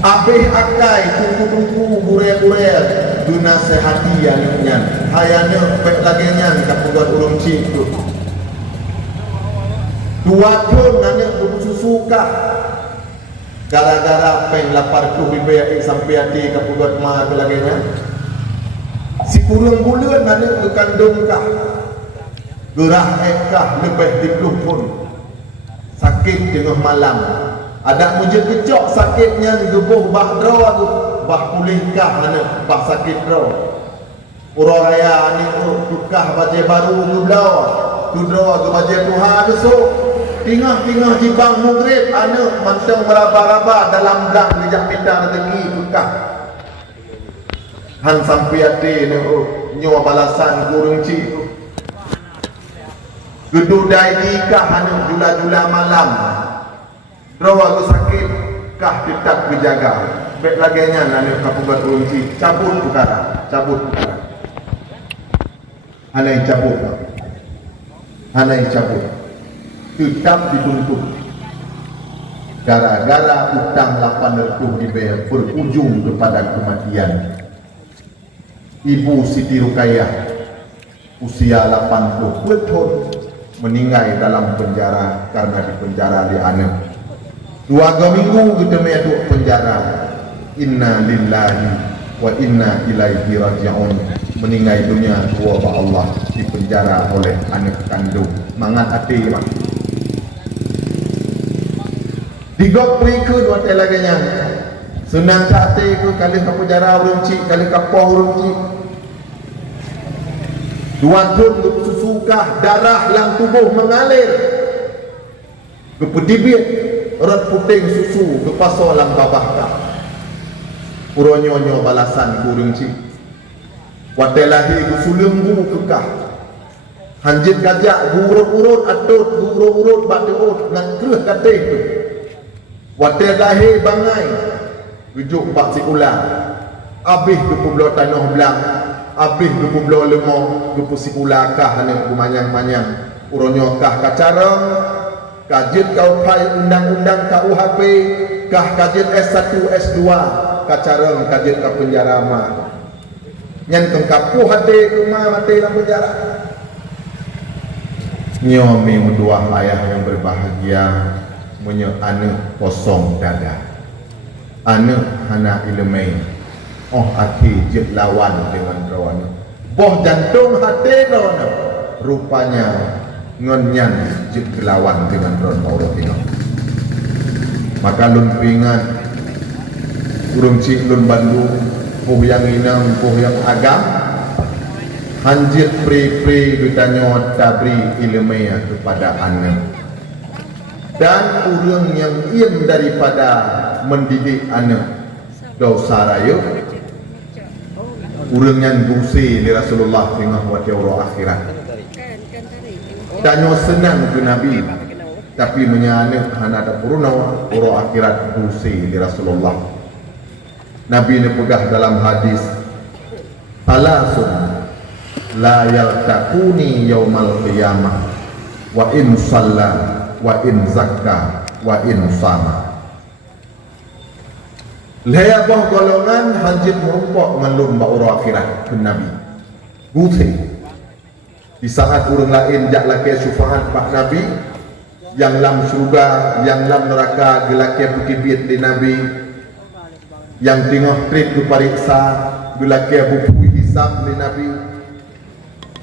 Habis akai kuku-kuku gure-gure guna sehati yang hayanya baik lagi nyan kapugat urung cik tu. Dua tahun nanya bersusukah gara-gara pen lapar tu bibir sampai hati kapugat ma tu lagi nyan. Si kurang bulan nanya kekandungkah gerah ekah lebih di pun sakit tengah malam. Ada mujud kecok sakitnya gebuh bah draw aku bah pulihkah mana bah sakit draw. Ura raya ni tukah baje baru ngublau tu draw aku baje Tuhan besok tingah-tingah jibang maghrib ana mantang meraba-raba dalam belang dijak minta rezeki tukah. Han sampai hati ni nyawa balasan kurung cik tu. Gedudai nikah hanya jula-jula malam. Rawa aku sakit kah tetap berjaga. Baik lagi nya nanya kapugat urunci cabut perkara, cabut perkara. Hanai cabut. Hanai cabut. Tetap dituntut. Gara-gara utang 800 dibayar berujung kepada kematian. Ibu Siti Rukayah usia 80 tahun meninggal dalam penjara karena dipenjara di Anam. 2 minggu kita masuk penjara. Inna lillahi wa inna ilaihi raji'un. Meninggal dunia dua Allah dipenjara oleh anak kandung. Mangat hati mak. Digok mereka dua telaganya. Senang hati ku kali ke penjara urung cik, kali ke poh urung cik. 2 tahun bersusukah darah dalam tubuh mengalir. Kepedibit erat puting susu ke pasal dalam babahkah. Uronyo-nyo balasan kurung cik. Watelahi ku sulembu kekah. Hanjit gajak gurut-urut atut gurut-urut batu-urut nak kerah katih tu. Watelahi bangai rujuk bak si ulang. Abih dupublo tanah belang. Abih dupublo lemah dupu si ulang kah hanya kumanyang-manyang. Uronyo kah kacarang. Kajian kau pai undang-undang KUHP kah kajian S1 S2 kacarang kajian ke penjara mah nyan kengkapu hati rumah mati dalam penjara. Nyomi dua ayah yang berbahagia punya anak kosong dada, anak hana ilmai aki jet lawan dengan rawan boh jantung hati rawan rupanya ngonyan jik kelawan dengan ron Allah tengok. Maka lun pingan urung cik lun bandu puh yang inang puh yang agam hanjit pri-pri ditanya tabri ilmiah kepada anak dan urang yang iem daripada mendidik anak dosa raya urang yang gusi di Rasulullah tengah wati orang akhirat. Danyo senang ke Nabi tapi menyanik hana ada puruna orang akhirat dusi di Rasulullah. Nabi ni pedah dalam hadis alasun la yaltaquni yaumal qiyamah wa in shalla wa in zakka wa in sama. Leabah golongan hanjit merumpok ngalun ba orang akhirat ke Nabi dusi. Di saat orang lain jak laki syufaat Pak Nabi yang lam surga, yang lam neraka gelaki putibit di Nabi yang tengah trip ke pariksa gelaki buku hisab di Nabi.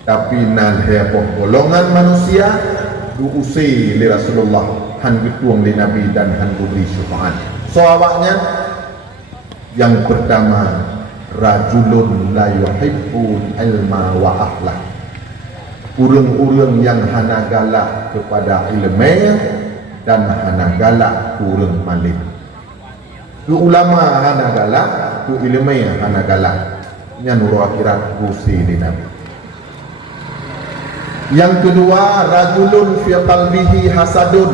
Tapi nan heboh golongan manusia diusi di Rasulullah han dituang di Nabi dan han beri syufaat. Sahabatnya yang pertama rajulun la yuhibbu ilma wa akhlak. Urang-urang yang hana galak kepada ilmu dan hana galak urang malim. Tu ulama hana galak, tu ilmu hana galak. Yang nuru akhirat gusi di Nabi. Yang kedua, rajulun fi qalbihi hasadun.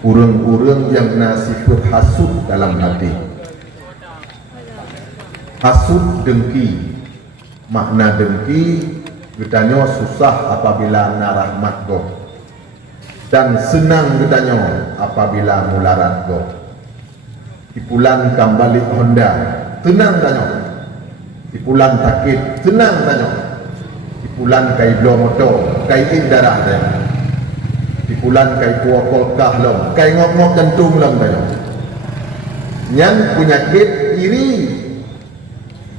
Urang-urang yang nasifut hasud dalam hati. Hasud dengki. Makna dengki Gedanya susah apabila na rahmat go dan senang gedanya apabila mularat go. Tipulan kembali Honda, tenang tanya. Tipulan takit, tenang tanya. Tipulan kai blow motor, kai darah tanya. Tipulan kai puak kolkah lom, kai ngok-ngok jantung lom tanya. Yang penyakit iri.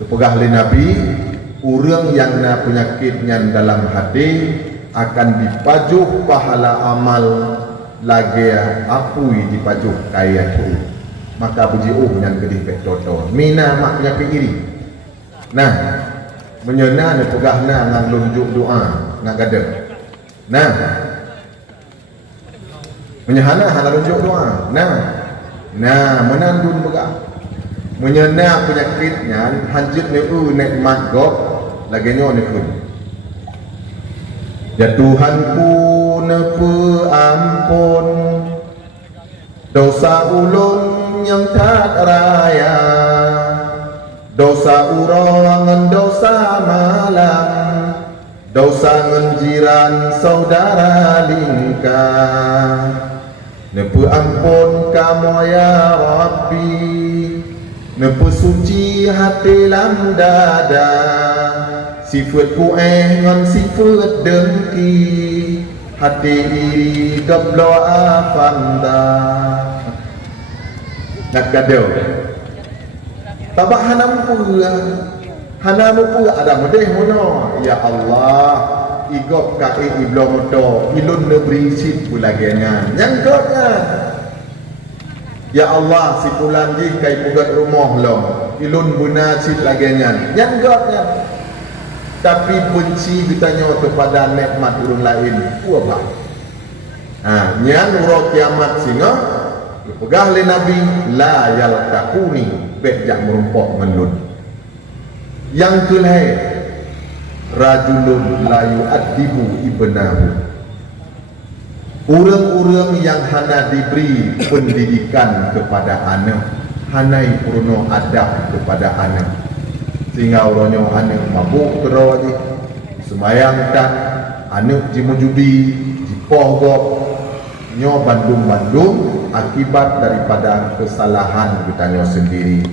Kepegah oleh Nabi, orang yang na penyakitnya dalam hati akan dipajuh pahala amal lagi apui dipajuh kaya tu. Maka puji yang kedih pek toto. Mina mak penyakit iri. Nah, menyena ne pegah na ngan lunjuk doa nak gadah. Nah, menyahana hana lunjuk doa. Nah, menandun pegah. Menyena penyakitnya hanjit ne nek magok lagi nyo ne kun. Ya Tuhanku nepe ampun dosa ulun yang tak raya, dosa urang dosa malam, dosa ngenjiran saudara lingkar. Nepe ampun kamu ya Rabbi, nepe suci hati lam dada, sifat kueh ngan sifat dengki, hati iri gablo afanda. Nak gaduh tabak hanam pula ada medeh mono. Ya Allah, igop kai iblo moto ilun neberi sit pula gengan nyangkotnya. Ya Allah, si pulang di kai pugat rumah long ilun guna sit lagenyan nyangkotnya. Tapi benci ditanya kepada nikmat urang lain apa? Nyan uro kiamat singa pegah le Nabi la yaltaquni bejak merumpok melun. Yang kelai rajulun la yu'addibu ibnahu, orang-orang yang hana diberi pendidikan kepada anak, hanai purno adab kepada anak, sehingga orangnya anak mabuk terus semayangkan anak jimujudi jipohgok nyo bandung-bandung akibat daripada kesalahan kitanya sendiri.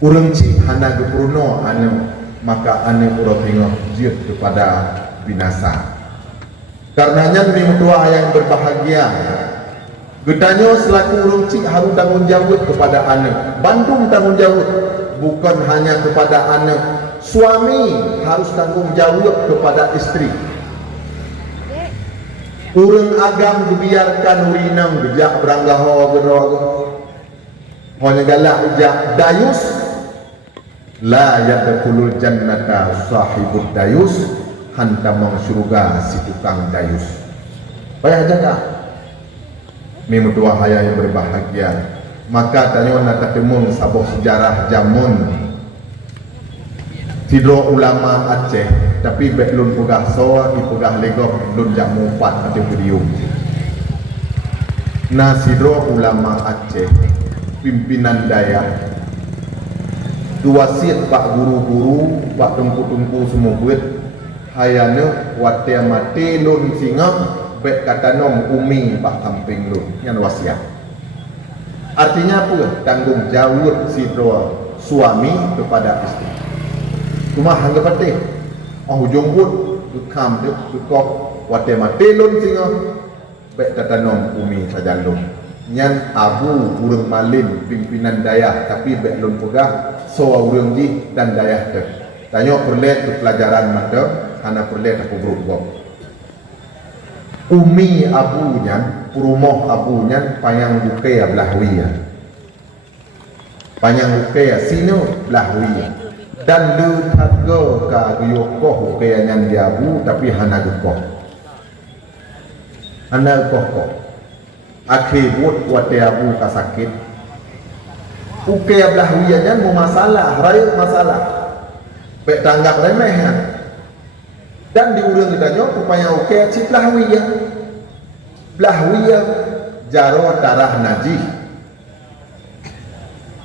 Urang cik hana gepurno ane, maka ane urang tengok jiut kepada binasa. Karenanya demi mutua yang berbahagia, getanya selaku urang cik harus tanggung jawab kepada ane. Bandung tanggung jawab bukan hanya kepada ane, suami harus tanggung jawab kepada istri. Urang agam dibiarkan urinang gejak beranggaho gerogo hanya galak ijak dayus la yadkhulul jannata sahibud dayus, hantamang surga si tukang dayus. Payah jaga memu tua haya yang berbahagia. Maka tanya nak ketemu sabuk sejarah jamun tidro ulama Aceh, tapi bek lun pegah soa ipegah legok lun jamu 4 atau berium. Nasidro ulama Aceh pimpinan daya dua siat pak guru-guru pak tumpu-tumpu semua buat hayane wate mati lun singa bek kata nom umi pak samping lun yang wasiat. Artinya apa? Tanggung jawab sidro suami kepada istri. Cuma hangga patih hujung pun dukam dukok wate mati lun singa bek kata nom umi saja lun nyan abu urang malin pimpinan daya tapi bek lun pegah soa urang ji dan daya te tanya perlet pelajaran mata hana perlet aku berubah umi abunya perumoh abunya payang bukaya belahwiya payang bukaya sino belahwiya dan lu tatgo ka yokoh bukaya nyan dia abu tapi hana gukoh hana gukoh akhir buat wate abu kasakit ukaya belahwiya nyan mau masalah raya masalah bek tanggap remeh ya. Dan di urang ditanya upaya ukaya cik belahwiya jaro darah najih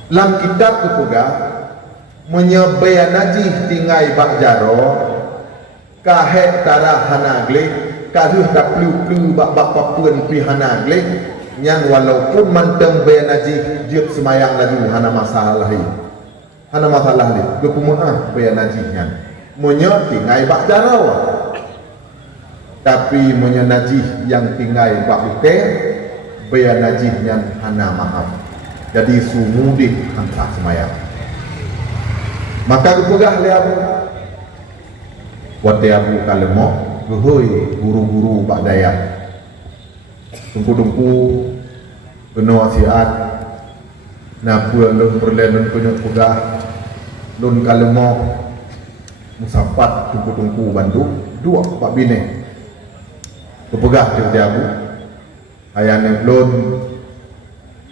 lam kitab kepuga menyebaya najih tinggai bak jaro kahet darah hanagle kaduh da plu-plu bak-bak papun pi hanagle Yang walaupun manteng bayan najih jiut semayang lagi hana masalah hi. Hana masalah ni. Gepumuah bayan najih nyan. Munyo tingai bak jarawa. Tapi munyo najih yang tingai bak uke bayan najih nyan hana maaf. Jadi sumudih hangsa semayang. Maka gepegah le abu. Wate abu kalemo gehoy guru-guru bak dayak. Tungku-tungku penuh wasiat napua lun perlen punya pegah lun kalemo musapat tungku-tungku Bandung dua pak bine kepegah di abu ayane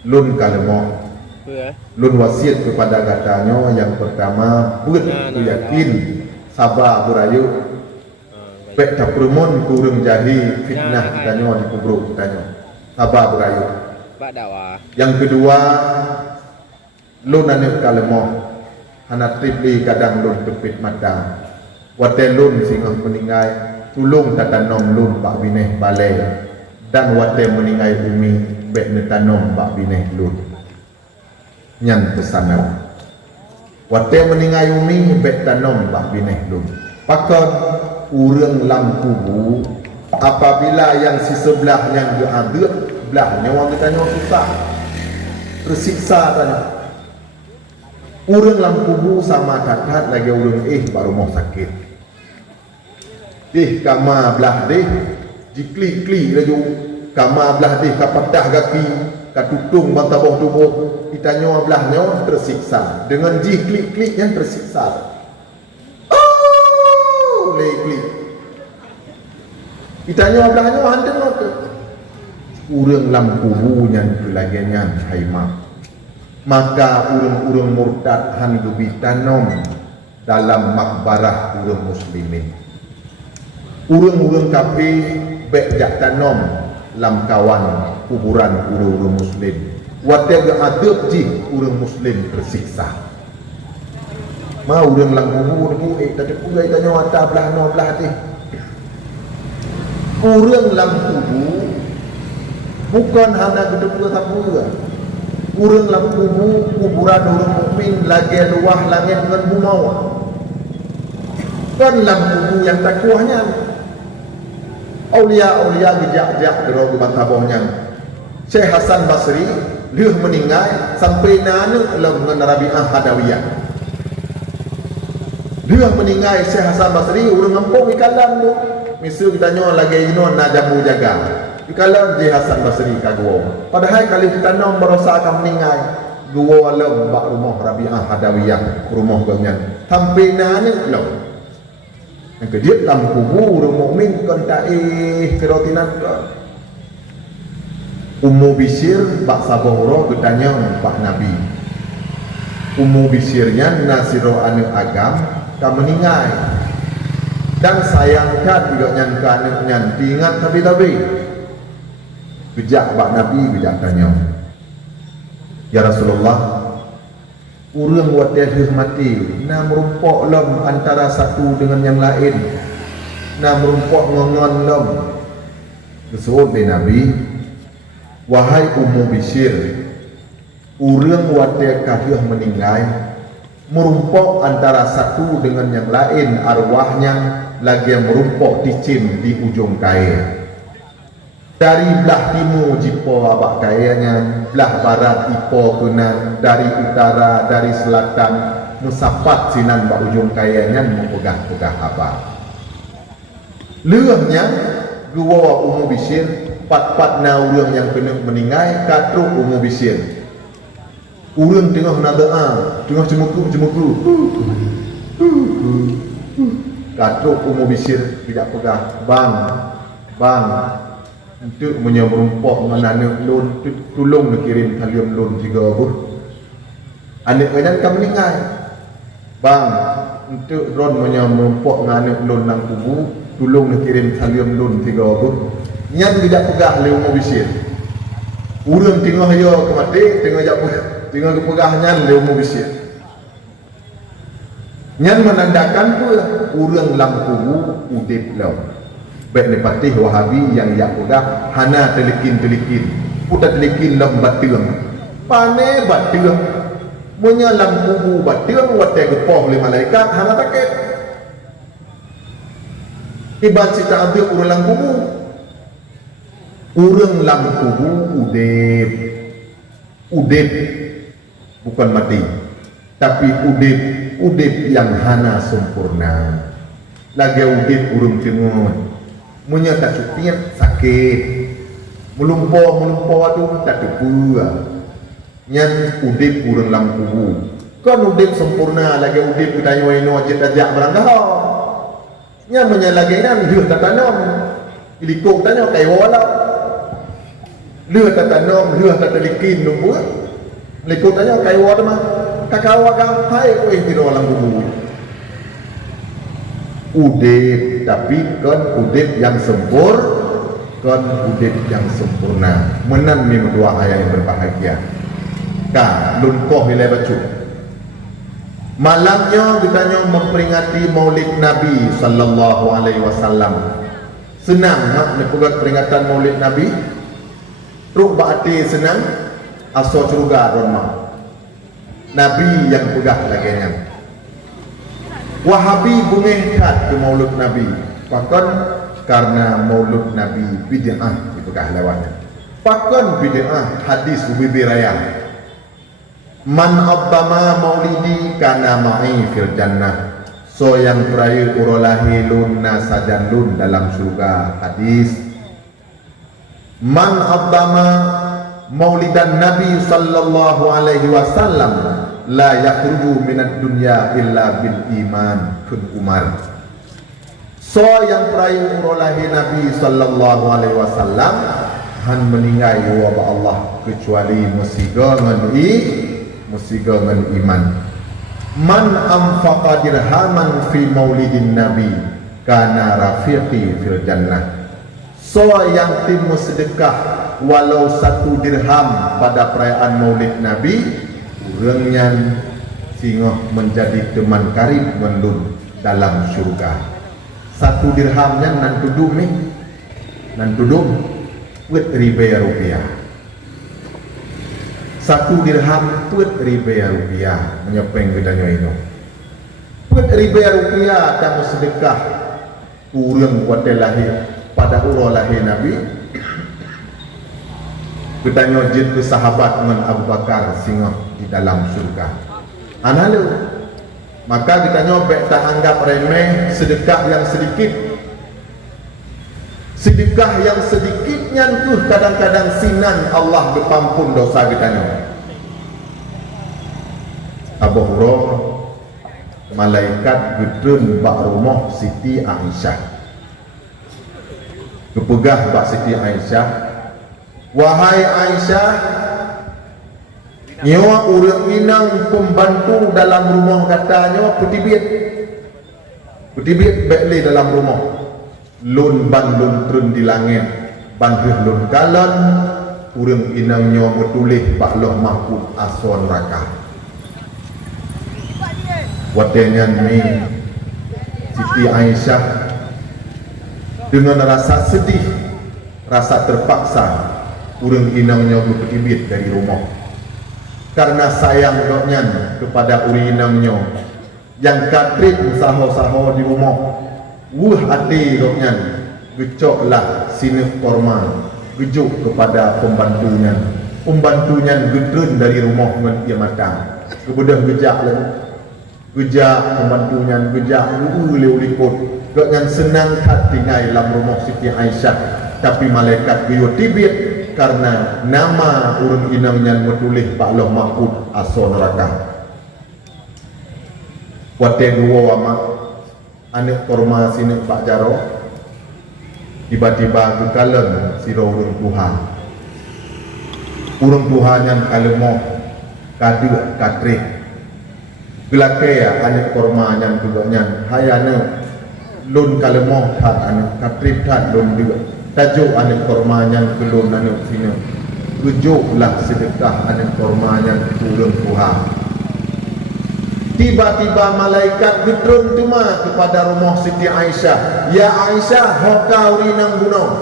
lun kalemo lun wasiat kepada katanya yang pertama buat ku yakin sabar berayu baik tak perumon kurung jahi fitnah katanya di kubur katanya sabar berayu. Yang kedua lun anek kalemo hana tripli kadang lun tepit mata wate lun singah meninggai tulung tatanom lun bak bineh balai dan wate meninggai bumi baik netanom bak bineh lun nyan pesanan wate meninggai bumi baik tanom bak bineh lun pakon urang lam kubu apabila yang si sebelah yang diaduk belahnya orang tanya susah tersiksa tanya urang lam kubu sama takat lagi urang baru mau sakit kama belah jikli-kli laju kama belah kapatah kaki katutung bantabah tubuh ditanya belahnya tersiksa dengan jikli-kli yang tersiksa klik ditanya belahnya hantar note urang lam kubunya kelagiannya haima maka urang-urang murtad han gebi tanom dalam makbarah urang muslimin urang-urang kafir bek jak tanom lam kawan kuburan urang muslim wate ga adab ji urang muslim tersiksa mau urang lam kubur ni tadi pugai tanya mata belah no belah hati urang lam kubur bukan hanya gedung sabura urang lam kubur kuburan urang mukmin lagi luah langit dengan bumawa kan lam kubur yang takwahnya aulia-aulia gejak-jak gerog bantabahnya Syekh Hasan Basri dia meninggal sampai nana dengan Rabi'ah Hadawiyah. Dia meninggal Syekh Hasan Basri urang ngempung ikalan tu. Misal kita nyo lagi inon na jamu jaga. Ikalan Syekh Hasan Basri ka gua. Padahal kali kita nom berosa akan meninggal gua alam bak rumah Rabi'ah Hadawiyah rumah ganya. Sampai nana lo. Yang kedua dalam kubur orang mukmin kan taih kerotinan kan. Ummu Bisir bak sabahura bertanya Pak Nabi. Ummu Bisirnya nasiro anu agam ka meninggal. Dan sayangkan juga nyangka anak ingat tapi bijak Pak Nabi bijak tanya. Ya Rasulullah, urang wadah mati na merumpok lom antara satu dengan yang lain na merumpok ngongon lom disebut oleh Nabi wahai Ummu Bisir urang wadah kahiyah meninggal merumpok antara satu dengan yang lain arwahnya lagi yang merumpok ticin di ujung kain dari belah timur jipo abak kayanya, belah barat ipo kunan, dari utara, dari selatan musapat sinan bak ujung kayanya mempegah-pegah apa. Leuhnya gua Ummu Bisir pat-pat na urang yang kena meninggal katruk Ummu Bisir. Urang tengah nak doa, tengah cemukru. Katruk Ummu Bisir tidak pegah, bang untuk menyerumpok dengan anak lun tolong dikirim kalium lun 3 buh anak kanan kamu meninggal bang untuk ron menyerumpok dengan anak lun nang kubu tolong dikirim kalium lun 3 buh nyan tidak pegah le Ummu Bisir urang tengah yo kemati tengah pegah nyan le Ummu Bisir nyan menandakan pula urang lam kubu udip law baik ni patih Wahabi yang pegah hana telikin putat likin lam batiang pane batiang menyalam kubu batiang wate gepoh oleh malaikat hana takut iban cita abdi urang lam kubu udip bukan mati tapi udip yang hana sempurna lagi udip urang tengok munya tak cupian sakit melumpuh tu tak tepu nyan udip urang lam kubu kan udip sempurna lagi udip kita nyoino ajak berangkah nya munya lagi nan dia tak tanam ilikok tanya kai wala dia tak tanam dia tak telikin nunggu ilikok tanya kai wala mah kakak hai oi di dalam kubu udip tapi kan udip yang sempurna menan ni dua ayat yang berbahagia kan lunkoh nilai bacu malamnya kita memperingati maulid Nabi sallallahu alaihi wasallam senang mak nak pegat peringatan maulid Nabi ruk baati senang aso curuga ronma Nabi yang pegah laginya Wahabi bungehkat ke maulud Nabi bahkan karena maulud Nabi bid'ah dipegah lewatnya bahkan bid'ah hadis ubi raya man abdama maulidi kana ma'i fil jannah so yang peraya urolahi lunna sajan lun dalam surga hadis man abdama maulidan Nabi sallallahu alaihi wasallam la yakhruju minad dunya illa bil iman kun Umar so yang peraya urolahi Nabi sallallahu alaihi wasallam han meninggal wa Allah kecuali musiga ngan iman man anfaqa dirhaman fi maulidin nabi kana rafiqi fil jannah so yang timu sedekah walau 1 dirham pada perayaan maulid nabi urangnya singoh menjadi teman karib mendun dalam syurga 1 dirhamnya nan tudung wet Rp1 1 dirham put Rp1 menyepeng gedanya itu put Rp1 kamu sedekah urang buat lahir pada urah lahir Nabi gedanya jid ke sahabat dengan Abu Bakar singoh di dalam surga analu maka gedanya baik tak anggap remeh sedekah yang sedikitnya tu kadang-kadang sinan Allah berpampun dosa kitanya. Abu Hurairah malaikat gedun bak rumah Siti Aisyah kepegah bak Siti Aisyah wahai Aisyah nyawa urang minang pembantu dalam rumah katanya petibit bekli dalam rumah lun ban lun trun di langit bantuh lun galon urang inangnya betulih bak loh mahfud ason neraka wadenya ni Siti Aisyah dengan rasa sedih rasa terpaksa urang inangnya berpetibit dari rumah karena sayang doknya kepada urang inangnya yang katrit usaha-usaha di rumah hati doknya gecoklah sinif korma gejuk kepada pembantunya gedrun dari rumah dengan ia matang kemudian gejak pembantunya gejak ulikut doknya senang hati tinggal dalam rumah Siti Aisyah tapi malaikat geyo tibit karena nama urang inangnya metulih Pak Allah Mahfud aso neraka wate dua wama anak korma sini Pak Jaro tiba-tiba kekalan siro urang Tuhan yang kalemoh kadu katrih gelakaya anak korma yang kudanya hayana lun kalemoh tak anak katrih tak lun juga tajuk anak korma yang kelun anak sini ujuklah sedekah anak korma yang urang Tuhan. Tiba-tiba malaikat gedrun cuma kepada rumah Siti Aisyah. Ya Aisyah, hoka uri nang gunung.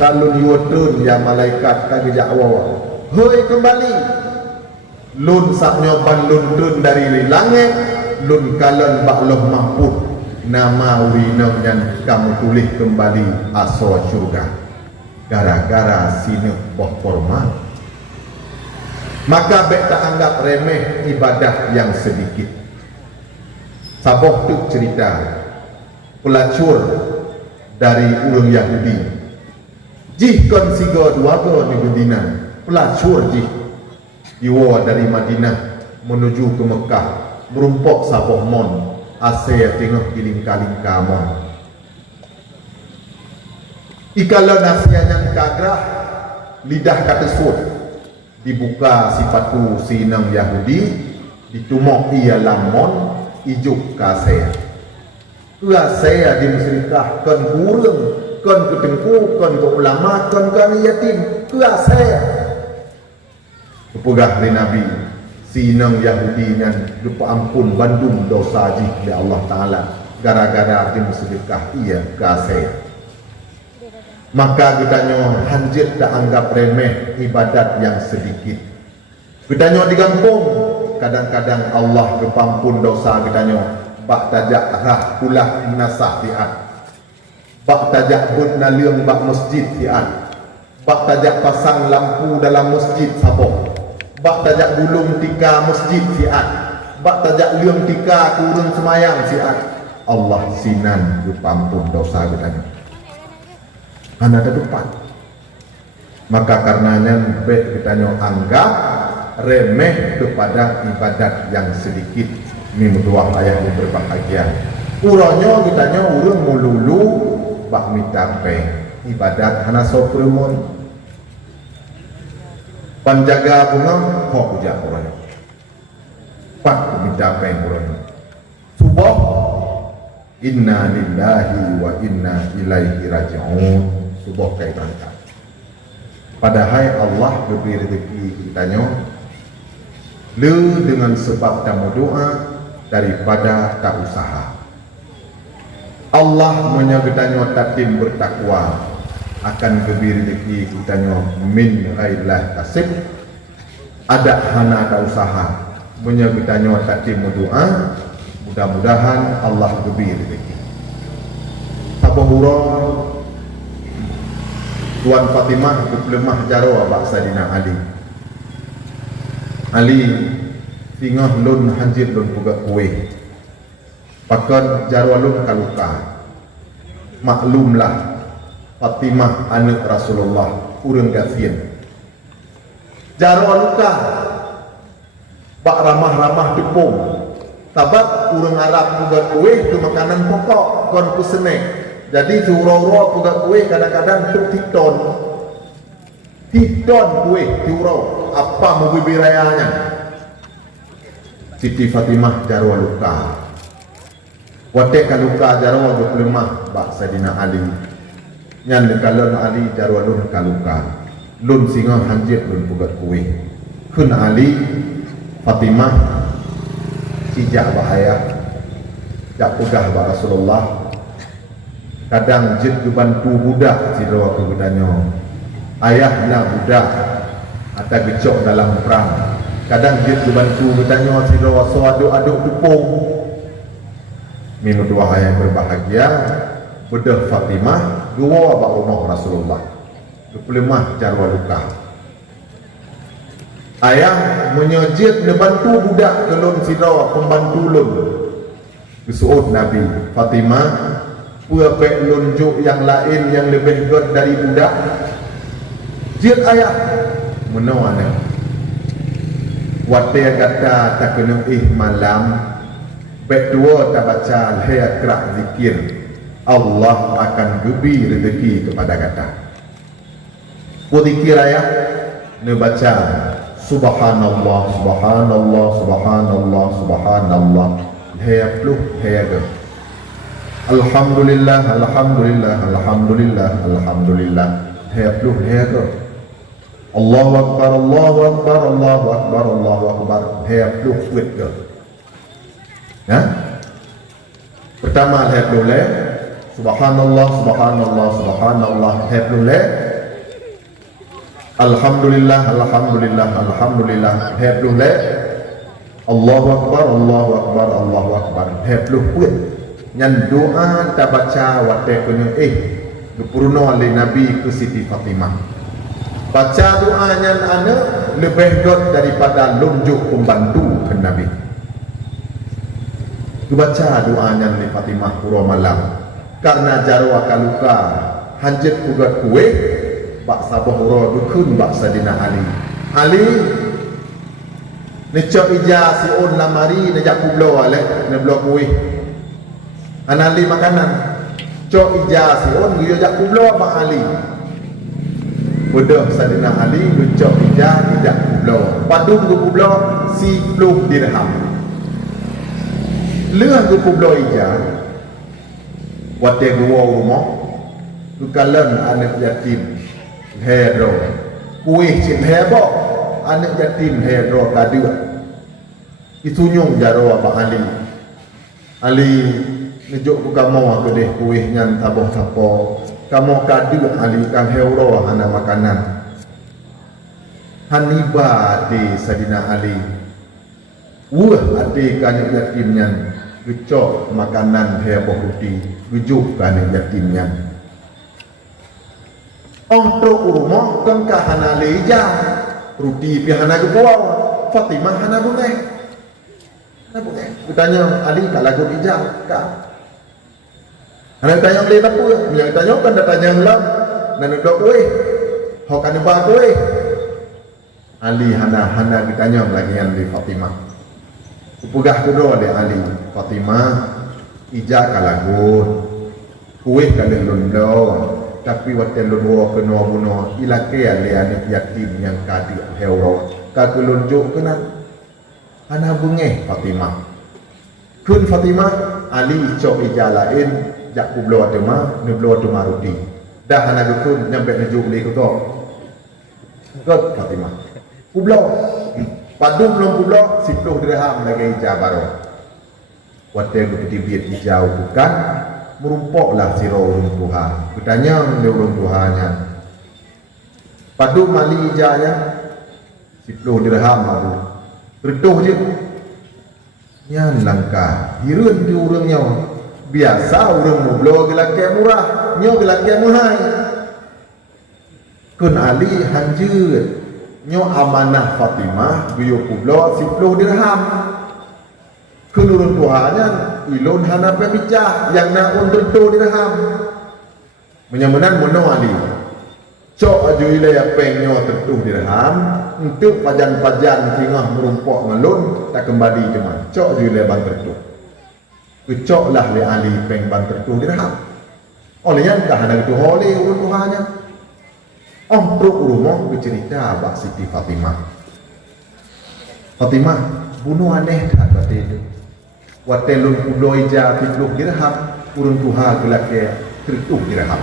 kalau yudun ya malaikat kagejak wawa hoi kembali lun sak nyoban lun dun dari langit lun kalon bakloh mahfud nama urinam yang kamu tulis kembali aso syurga gara-gara sini boh formal. Maka bek tak anggap remeh ibadah yang sedikit. Saboh tu cerita pelacur dari orang Yahudi. Jih kon sigo duaga ni Madinah. Pelacur jih diwa dari Madinah menuju ke Mekah merumpok saboh mon ase tengok kilingka-lingka mon. Ikala nasianyan kagrah lidah kata suut dibuka sifatu sinang Yahudi ditumok ia lamon ijuk kasea di musyrikah kon kurung kon ketengku kon ke ulama kon yatim kasea kepugah dari Nabi sinang Yahudi yang lupa ampun bandung dosa jih oleh Allah Ta'ala gara-gara di musyrikah ia kasea. Maka kitanya hanjit tak anggap remeh ibadat yang sedikit. Kitanya digampung kadang-kadang Allah kepampun dosa kitanya bak tajak rah kulah nasah tiat bak tajak bud naliung bak masjid tiat bak tajak pasang lampu dalam masjid sabok bak tajak gulung tika masjid tiat bak tajak liung tika kurun semayang tiat Allah sinan kepampun dosa kitanya ada depan. Maka karenanya baik kita anggap remeh kepada ibadat yang sedikit. Ini dua ayat yang berbahagia. Uranya kita urang mululu bak mitape ibadat hana soprumun. Panjaga bunga hok ujak urang. Pak mitape urang. Subah inna lillahi wa inna ilaihi raji'un. Subuh kait berangkat. Padahal Allah beri rezeki kitanya le dengan sebab tamu doa daripada tak usaha. Allah menyagitanya tatim bertakwa akan beri rezeki kitanya min ghairillah kasib ada hana tak usaha menyagitanya tatim doa mudah-mudahan Allah beri rezeki. Abu Hurairah Tuan Fatimah berlemah jaro abak Saidina Ali. Ali tingah lun hanjit lun pugak kuih. Pakan jaro lun kaluka. Maklumlah Fatimah anak Rasulullah urang gafien. Jaro luka bak ramah-ramah tepung. Tabat urang Arab pugak kuih tu makanan pokok kon kusenek. Jadi surau-surau pugak kue kadang-kadang tu titon kue surau apa mau birayanya. Siti Fatimah jarwa luka watek kaluka jarwa berlemah bak Saidina Ali nyan kalon Ali jarwa lun kaluka lun singa hanjit lun pugak kue kun Ali Fatimah cijak bahaya jak pegah bak Rasulullah. Kadang jid bantu budak sira kebudannya. Ayahnya budak atau gecok dalam perang. Kadang jid bantu budanya sira so aduk-aduk tepung. Minum dua ayat berbahagia. Bedah Fatimah dua abak rumah Rasulullah. Kepelemah jarwa luka. Ayah menyejit bantu budak kelun sira pembantu lun. Kesuut Nabi Fatimah puapek lunjuk yang lain yang lebih good dari budak jid ayah menawana watia kata tak kena malam bek dua tak baca hayat kerak zikir Allah akan gebi rezeki kepada kata ku zikir ayah ne baca subhanallah subhanallah subhanallah subhanallah hayat pluh hayat Alhamdulillah, Alhamdulillah, Alhamdulillah, Alhamdulillah. Hepluh hego. Allahu Akbar, Allahu Akbar, Allahu Akbar, Allahu Akbar. Hepluh witgo. Ya? Pertama hepluh le. Subhanallah, Subhanallah, Subhanallah. Hepluh le. Alhamdulillah, Alhamdulillah, Alhamdulillah. Hep lu le. Allahu Akbar, Allahu Akbar, Allahu Akbar. Hep lu pun. Nyan doa ta baca wate kena gepurno oleh Nabi ke Siti Fatimah. Baca doa nyan ana lebih dot daripada lunjuk pembantu ke Nabi. Baca doa nyan li Fatimah pura malam. Karena jarwa kaluka hanjit kugat kuwe bak sabah ura dukun bak Sadina Ali. Ali necok ija si on lamari nejak kublo ale ne blok kuwe. Anali makanan cok ija si on guyo jak kublo bak Ali. Bodoh Sadina Ali cok ija jak kublo. Padung ku kublo 10 dirham. Leuh ku kublo ija wate gua rumah ku kalan anak yatim hero kuih cin hebo anak yatim hero kadua itunyung jaro abang Ali ngejuk ku kamu ke deh kuih nyan taboh tapo kamu kadu Ali kang hero hana makanan haniba di Sadina Ali ade kan yatim nyan gecok makanan heboh roti gujuk kan yatim nyan to rumah kan kahana leja roti pi hana gua Fatimah hana bungai bertanya Ali tak lagu ijah ka hana tanya le apa yang tanya kan tanya lam nan dok we hokan ba we Ali hana bertanya lagi yang di Fatimah upugah kedua de Ali Fatimah ijah ka lagu kuih ka londo tapi waktu luar kena bunuh ilake ale anak yatim yang kadi hero ka kelunjuk kena ana bungeh Fatimah kun Fatimah Ali cok ijalain jak kublo atema neblo atema roti dah ana kun nyampe nejuk li ko god Fatimah kublo padung belum kublo 10 dirham lagi ijah baru waktu ketibit ijah bukan merumpoklah siro urung Tuhan. Bertanya dia urung Tuhannya. Padu mali ijanya 10 dirham aku. Berdoh je. Nyan langkah. Hirun di urungnya. Biasa urung mublo gelake murah. Nyo gelake muhai. Kun Ali hanjut. Nyo amanah Fatimah. Biyo kublo 10 dirham. Kelurun Tuhannya ilun hana pemicah yang nak untuk dirham menyamanan mono Ali cok aju ilai penyo tentu dirham untuk pajan-pajan tingah merumpok ngelun tak kembali cuma cok aju ilai bang tentu kecok lah le Ali peng bang tentu dirham olehnya kah hana itu oleh urun Tuhannya truk rumah bercerita bak Siti Fatimah bunuh aneh tak kata itu watelun kulo ija 10 dirham urun Tuhan gelake 30 dirham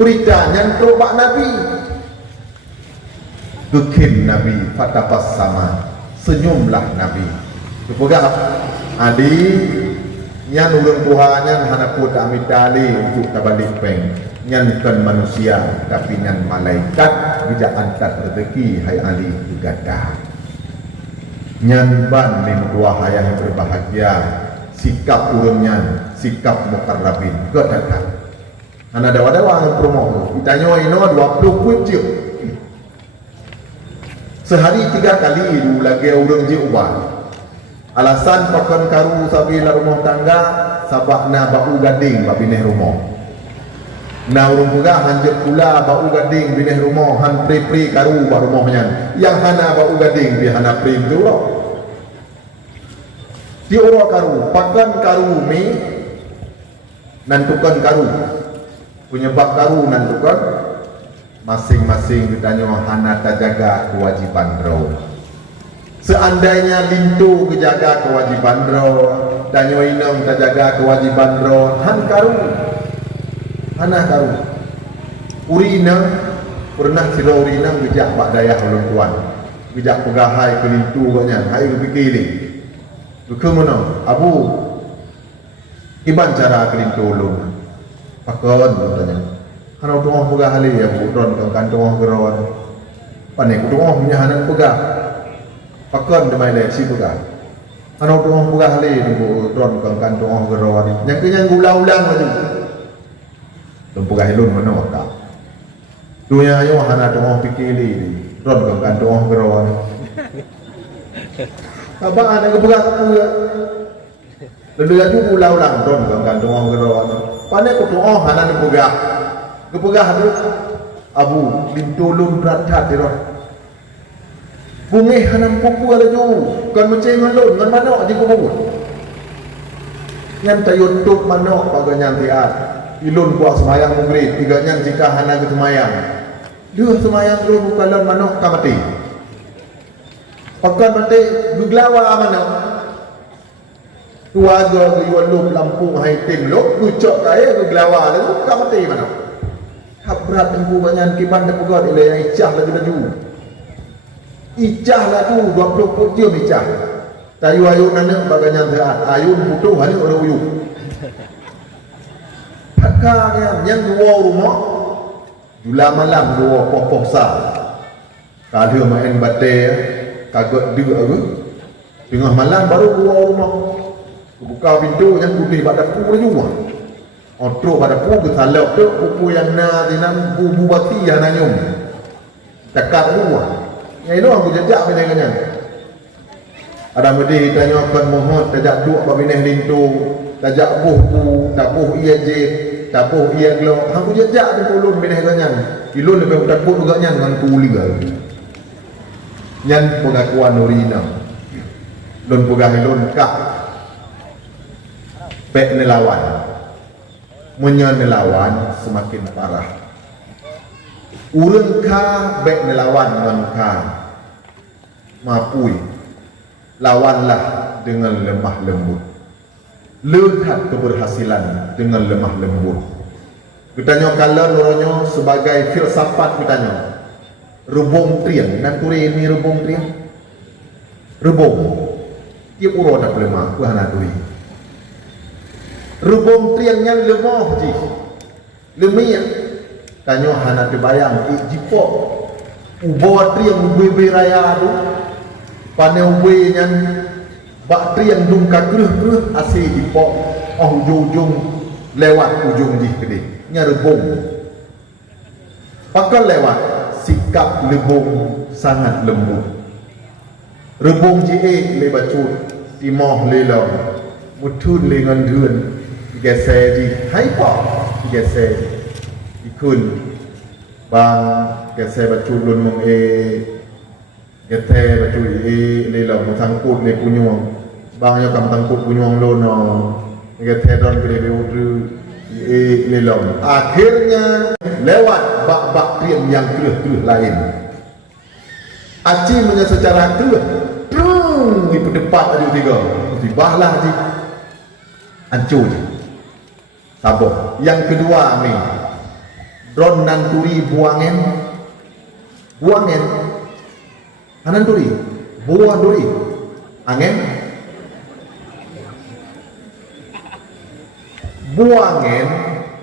berita nyanto pak Nabi gekin Nabi fatapas sama senyumlah Nabi kepegah adi nyan urun Tuhan nyan hana put amit dali untuk tabalik peng nyan bukan manusia tapi nyan malaikat bijak angkat rezeki hai Ali gagah nyan ban min dua hayah yang berbahagia sikap urungnya sikap mukarrabin kedadak ana dawa-dawa yang promo ditanya ino 20 kucing sehari 3 kali dulu lagi urung je ubah alasan pakon karu sabila rumah tangga sabakna bau gading babineh rumah na urung juga hanjut pula bau gading bineh rumah han pri karu ba rumahnya yang hana bau gading bi hana pri tu di orang karu pakan karu mi nantukan karu penyebab karu nantukan masing-masing ditanya hana terjaga kewajiban ro seandainya lintu kejaga kewajiban ro tanya inang terjaga kewajiban ro han karu hana karu urina pernah sira urina gejak pak dayah ulun tuan gejak pegahai ke lintu katnya hai fikir ni kemana Abu iban cara kelintu ulun pakon katanya kalau doang pegah hali ya bu don kan doang geron Pandai ku doa punya hanan pegang. Pakan demai le si pegang. Ano doa pegang le ni ku dron kan doa gerawan. Yang kenyang ulang-ulang lagi. Dom pegang helun mana tak. Dunia ayo hana doa fikir le ni. Dron kan doa gerawan. Abang ada pegang aku ya. Lalu aju ulang-ulang dron kan doa gerawan. Pandai ku doa hanan pegang. Kepegang tu Abu lintulun berat dia. Bungi hanam pupu ada ju. Kan macam malun ngan manok je ku. Nyan tayun tuk manok paga nyan tiat. Ilun kuak semayang maghrib, tiga nyan jika hana ke semayang. Dua semayang lu bukan manok ka mati. Pakan mati guglawa manok. Tua go yuan lu Lampung hai tim lu gucok kaya guglawa lu ka mati manok. Habrat tengku banyak kiban dan pegat ilai icah lagi laju. Icah lah tu 20 put jam icah. Tayu ayun nana baganya terat. Ayun putuh hari orang uyuk. Pakar yang dua rumah. Jula malam dua pokok sah. Kalau main batai kagot dua ke. Tengah malam baru dua rumah. Buka pintu yang putih pada pukul juga. Otro pada pu ke salap tu pupu yang na dinam bubu bati yang nanyum cakap dua yang itu aku jejak binengnya ada medi tanya akan mohon tajak duk apa bineng lintu tajak buh tabuh ia je tabuh ia gelo aku jejak di pulun binengnya ilun lebih takut juga nya dengan kuliga nyan pengakuan urina lun pegah ilun kak pek nelawan menyelawan semakin parah. Urang ka baik melawan dengan ka mapui. Lawanlah dengan lemah lembut. Lihat keberhasilan dengan lemah lembut. Kitanya kalau lorongnya sebagai filsafat kitanya. Rubung triang, naturi ini rubung triang. Rubung. Tiap uro nak lemah, ku hana turi. Rubung triangnya lemah je. Lemah. Tanya hana terbayang jipok. Ubawa triang ubi raya tu. Pane ubi yang bak triang dung kagreh asih jipok. Ujung-ujung lewat ujung jih kedih. Nya rebung. Pakal lewat sikap lebung sangat lembut. Rebung je lebacut timah lelam. Mutun lengan dun. Geser di hyper geser ikun bang geser baju lun mong geser baju lelo sangkut le punyong bang yo kam sangkut punyong lo no geser don gede beudru lelo akhirnya lewat bak-bak trian yang keruh lain aci punya secara keruh di depan ada tiga tibahlah di hancur. Sabar. Yang kedua ni dron nanturi buangin. Nanturi buang duri angin buangin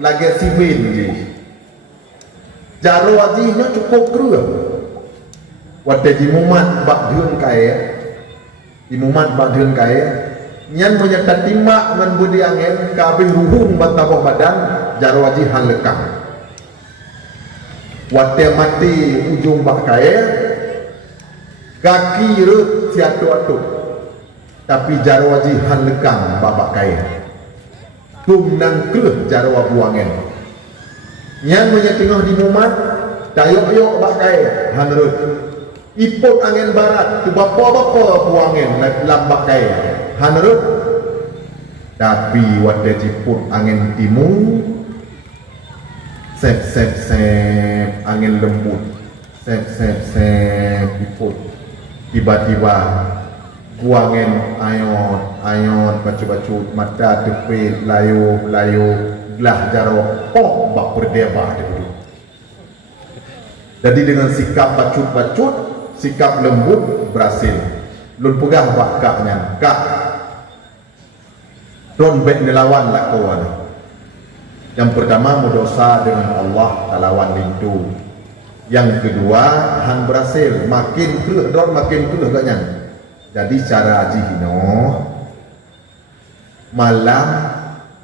lagi sibin je. Jaro ajihnya cukup keruh. Wadah jimumat bak dun kaya. Jimumat bak dun kaya. Nyan menyerta timak dengan budi angin kabeh ruhung bantabah badan jaro aji hal lekang wate mati ujung bak kaya kaki rut siatu-atu tapi jaro aji hal lekang babak kaya tum nang keleh jaro abu angin nyan menyerta di mumat dayok-yok bak kaya han rut ipot angin barat tu bapa-bapa buangin lambak kaya hanurut tapi wadah jiput angin timur sep angin lembut sep jiput tiba-tiba buangin ayot bacu-bacu mata tepi layu gelah jaro bak berdebah dulu. Jadi dengan sikap bacut-bacut sikap lembut berhasil lun pegah bakaknya kak don baik melawan lakuan yang pertama berdosa dengan Allah lawan lintu Yang kedua, han berhasil makin keleh dron makin keleh gaknya. Jadi cara jihino malam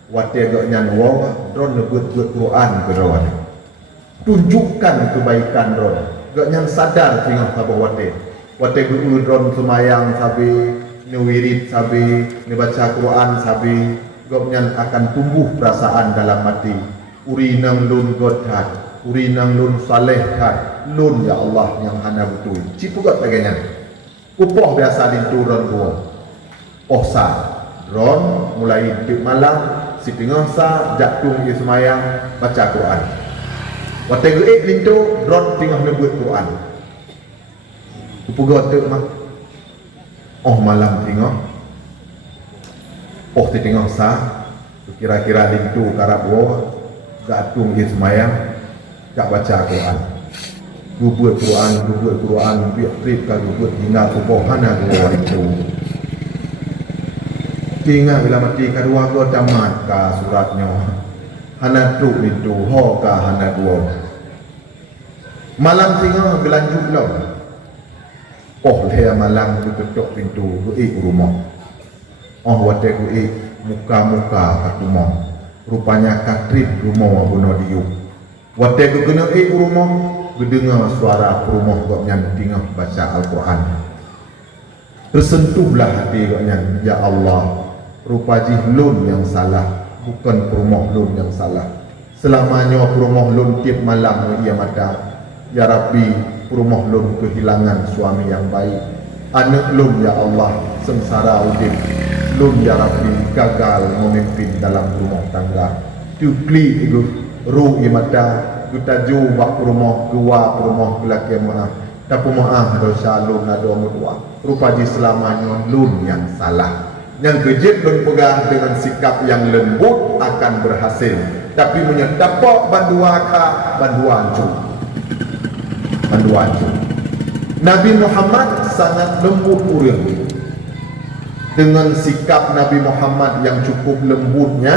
wate gaknya wong dron nebut Quran ke dron. Tunjukkan kebaikan dron. Gaknya sadar tengah sabah wate. Wate guru dron semayang sabi, newirid sabi, nebaca Quran sabi, gaknya akan tumbuh perasaan dalam hati. Uri nang lun godhat, uri nang lun saleh hat, lun ya Allah yang hana betul. Cipu got bagainya. Upoh biasa lintu ron gua. Pohsa ron mulai di malam si pingasa jatung ismayang baca Quran. Waktu gue lintu ron tengah nebut Quran. Upu got tu mah. Oh malam tengah. Oh ti tengah sa. Kira-kira lintu karab gua. Gatung ismayang tak baca Quran. Gubut Quran, biar trip ka gubut hingga kupohana gua itu. Tinggal bila mati kedua gua tamat ka suratnya. Hana tu itu ho ka hana gua. Malam tinggal belanjut lah. Oh leh malam tutup pintu gua rumah. Oh wate gua muka-muka kat rumah. Rupanya katrip rumah bunuh diu. Waktu aku kena rumah, aku dengar suara rumah gaknya tengah baca Al-Quran. Tersentuhlah hati gaknya, ya Allah, rupa jihlun yang salah, bukan rumah lun yang salah. Selamanya rumah lun tiap malam ia mata, ya Rabbi, rumah lun kehilangan suami yang baik. Anak lun ya Allah, sengsara udip. Lun ya Rabbi gagal memimpin dalam rumah tangga. Tukli itu ru imata kita jumpa rumah dua rumah lelaki maaf. Tapi maaf dosa lun ada dua. Rupa di selamanya lun yang salah. Yang kejit lun pegang dengan sikap yang lembut akan berhasil. Tapi menyetapak banduaka banduancu. Banduancu. Nabi Muhammad sangat lembut urang. Dengan sikap Nabi Muhammad yang cukup lembutnya,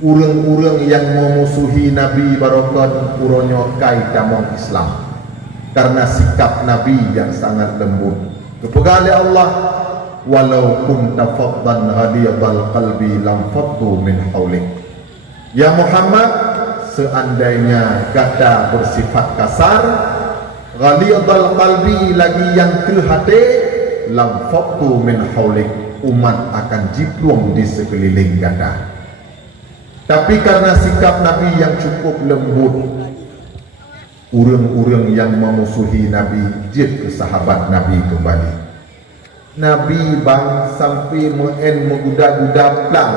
urang-urang yang memusuhi Nabi Barokan uronyo kai tamong Islam. Karena sikap Nabi yang sangat lembut. Kepegali Allah, walau kunta faddan hadiyadal qalbi lam faddu min haulik. Ya Muhammad, seandainya kata bersifat kasar, hadiyadal qalbi lagi yang terhati, lam faqtu min haulik, umat akan jiplung di sekeliling gada. Tapi karena sikap Nabi yang cukup lembut, urang-urang yang memusuhi Nabi jid ke sahabat Nabi kembali. Nabi bang sampai mengguda-guda pelang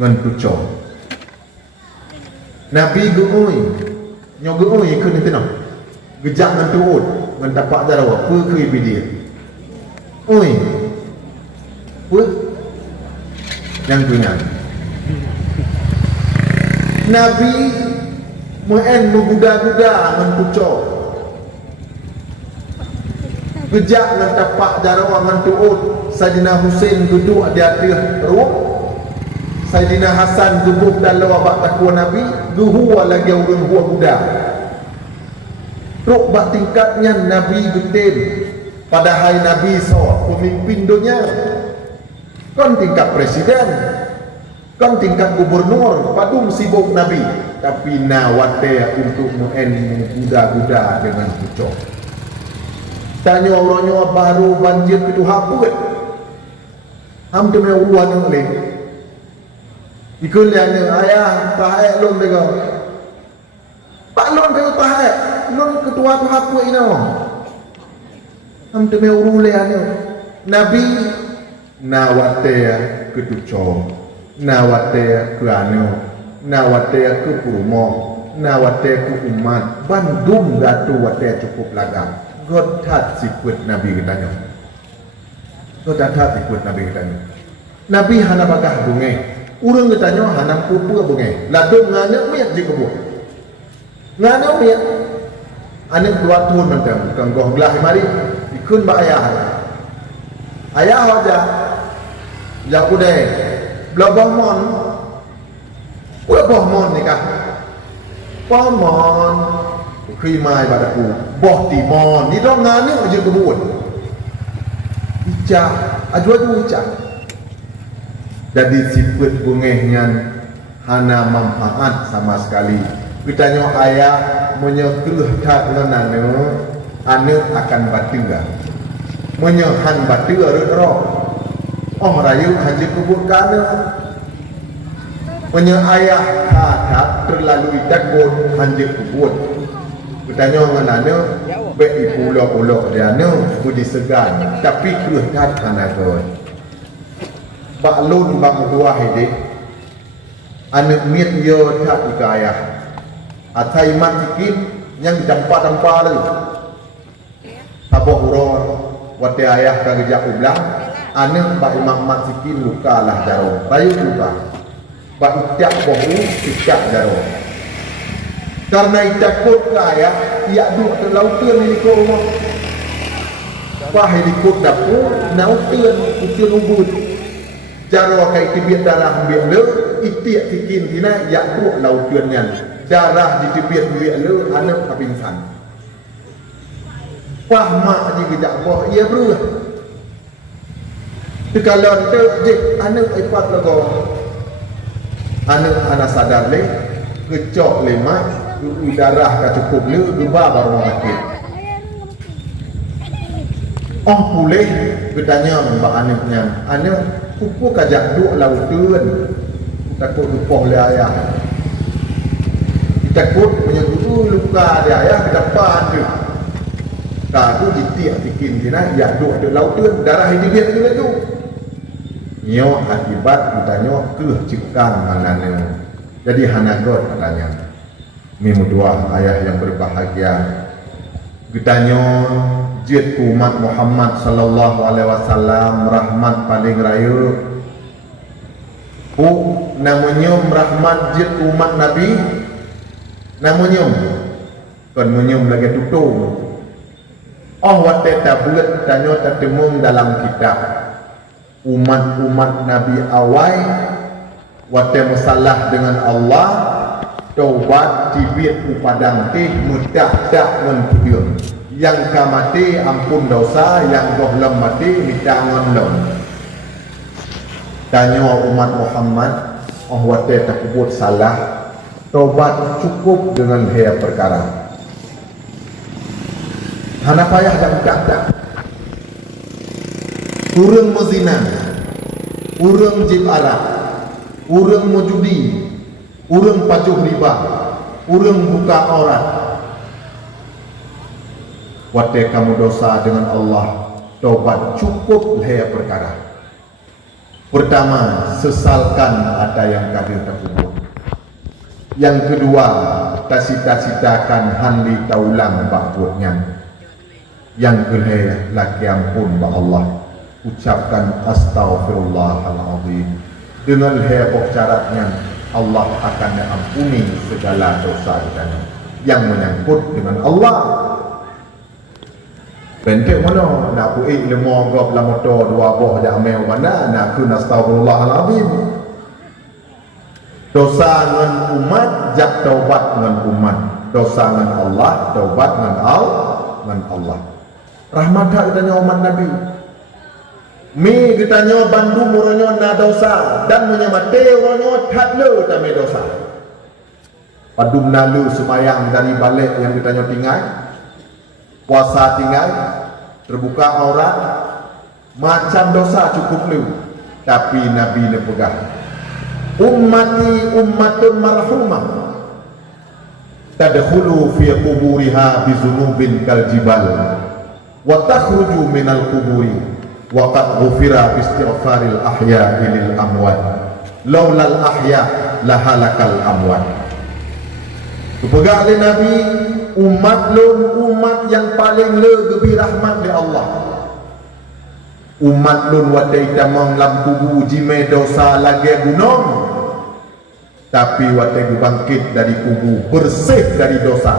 ngan kucok. Nabi geoi, nyogeoi ke ni tenang. Gejak ngan tuut, ngan tapak jarawa, pe ke bidia. Oi, yang punya Nabi mengguda-guda mengucap gejak dengan tapak jarawa dengan tuut. Saidina Husain duduk di atas ruh, Saidina Hasan duduk dalam abak takwa Nabi, guhua lagi orang huwa guda. Ruk bak tingkatnya Nabi betul. Padahal Nabi SAW pemimpin dunia. Kan tingkat presiden, kan tingkat gubernur, padum sibuk Nabi. Tapi nawate untuk mengguda-guda dengan kucok. Tanya orangnya baru banjir itu haput. Hampir punya uruan yang lain. Ikuliannya ayah tahai lon dega. Pak lon dega tahai, lon ketua tu haput ini. Hampir punya uruannya. Nabi nawate ketucok, nawate ke anu, nawate ke purmo, nawate ke umat. Bandung gatu wate cukup lagam. Godhat sikut Nabi katanya. Godhat sikut Nabi katanya. Nabi hana bakah bunge. Urang katanya hana pupu bunge. Ladung ngana miat je kebu. Ngana miat. Anak dua tahun macam kanggoh belah mari ikun ba ayah. Ayah aja. Ya udah. Blabahmon. Udah bahmon nikah. Bahmon. khimai badaku boh timon ni dong ngane aja kebun icah aju icah jadi sifat bungehnya hana manfaat sama sekali kitanya ayah menyekruh tak lenane ane akan batuga menyehan batuga roh oh rayu haji kebun kana punya ayah tak terlalu takut haji kebun kitanya nganane baik pulau-pulau dia ne budi segan tapi keruh tak kana god baklun bang dua hidik anak miet yo tak ikayah atai matikin yang dampa-dampa le apa urang wate ayah kagejak ulang anak bak imam matikin luka lah jaro bayu luka bak itak bohu itak jaro karena itakut ke ayah ia duk terlautan ni ko rumah wah helikop dapur nautan util ubud jaro kai tibit darah ambil le itiak tikin tina yak duk lautan nyan darah di tibit ambil le anak pingsan wah mak ji gejak boh ia berulah kalau te je anak ipat lago anak sadar le kecok le mak darah ka cukup le dua baru sakit oh pulih bertanya mbak anaknya anak kuku kajak duk lautan takut lupa oleh ayah takut menyentuh luka dia ayah ke depan tu tak tu jitiak bikin kena ya duk ada lautan darah hidup dia tu nyo akibat bertanya ke cipkan manane jadi hanagot katanya Mimu dua ayah yang berbahagia Getanyo jid umat Muhammad sallallahu alaihi wasallam rahmat paling raya namanya rahmat jid umat Nabi namanya kan menyum lagi tutung wate tablet tanyo tertemung dalam kitab umat-umat Nabi awal wate masalah dengan Allah taubat tibit upadang tih mudah-dah menkudir yang kamati ampun dosa yang gohlem mati mitangan lom tanya umat Muhammad wate takubut salah taubat cukup dengan hea perkara hana payah dan mudah-dah urang mezina urang jib Arab urang mujudi urang pacuh riba, urang buka aurat. Wate kamu dosa dengan Allah, taubat cukup leh perkara. Pertama, sesalkan ada yang kadir terkubur. Yang kedua, tasita-sitakan handi taulang bakutnya. Yang kelih laki ampun ba Allah. Ucapkan astaghfirullahaladzim. Dengan heboh syaratnya Allah akan mengampuni segala dosa kita yang menyangkut dengan Allah. Bentuk mana nak puik lemo gop la motor dua boh jamel mana nak kun astagfirullahalazim. Dosa dengan umat jak taubat dengan umat. Dosa dengan Allah taubat dengan Allah. Rahmat kita umat Nabi. Mi kitanya Bandung uronyo na dosa dan menyamate uronyo tatlo tame dosa. Padum nalu semayang dari balik yang kitanya tinggal, puasa tinggal, terbuka aurat, macam dosa cukup lu. Tapi Nabi ne pegah. Ummati ummatun marhumah. Tadkhulu fi quburiha bi dzunubin kal jibal wa takhruju minal quburi. Waqad ghufira bi istighfaril ahya'i lil amwat laulal ahya lahalakal amwat. Kepegang oleh Nabi umat lun umat yang paling le gebi rahmat di Allah. Umat lun wadai tamang lam kubu jime dosa lagi gunung tapi wadai bangkit dari kubu bersih dari dosa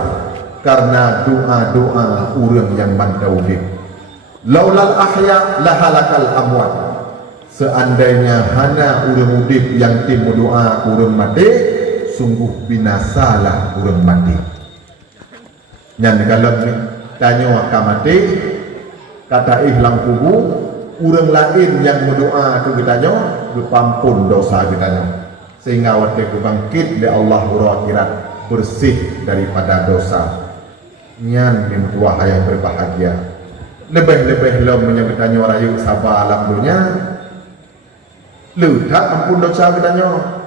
karena doa-doa urang yang mantauhid. Laulal ahya lahalakal amwat. Seandainya hana urang udip yang tim doa urang mati, sungguh binasalah urang mati. Yang dalam ni tanya akan mati kata ihlang kubu orang lain yang berdoa tu ditanya berpampun dosa ditanya sehingga waktu bangkit di Allah akhirat bersih daripada dosa. Nyan bin tua yang berbahagia. Lebih-lebih lo menyebutnya rayu sabar alam dunia. Lu tak ampun dosa ditanya.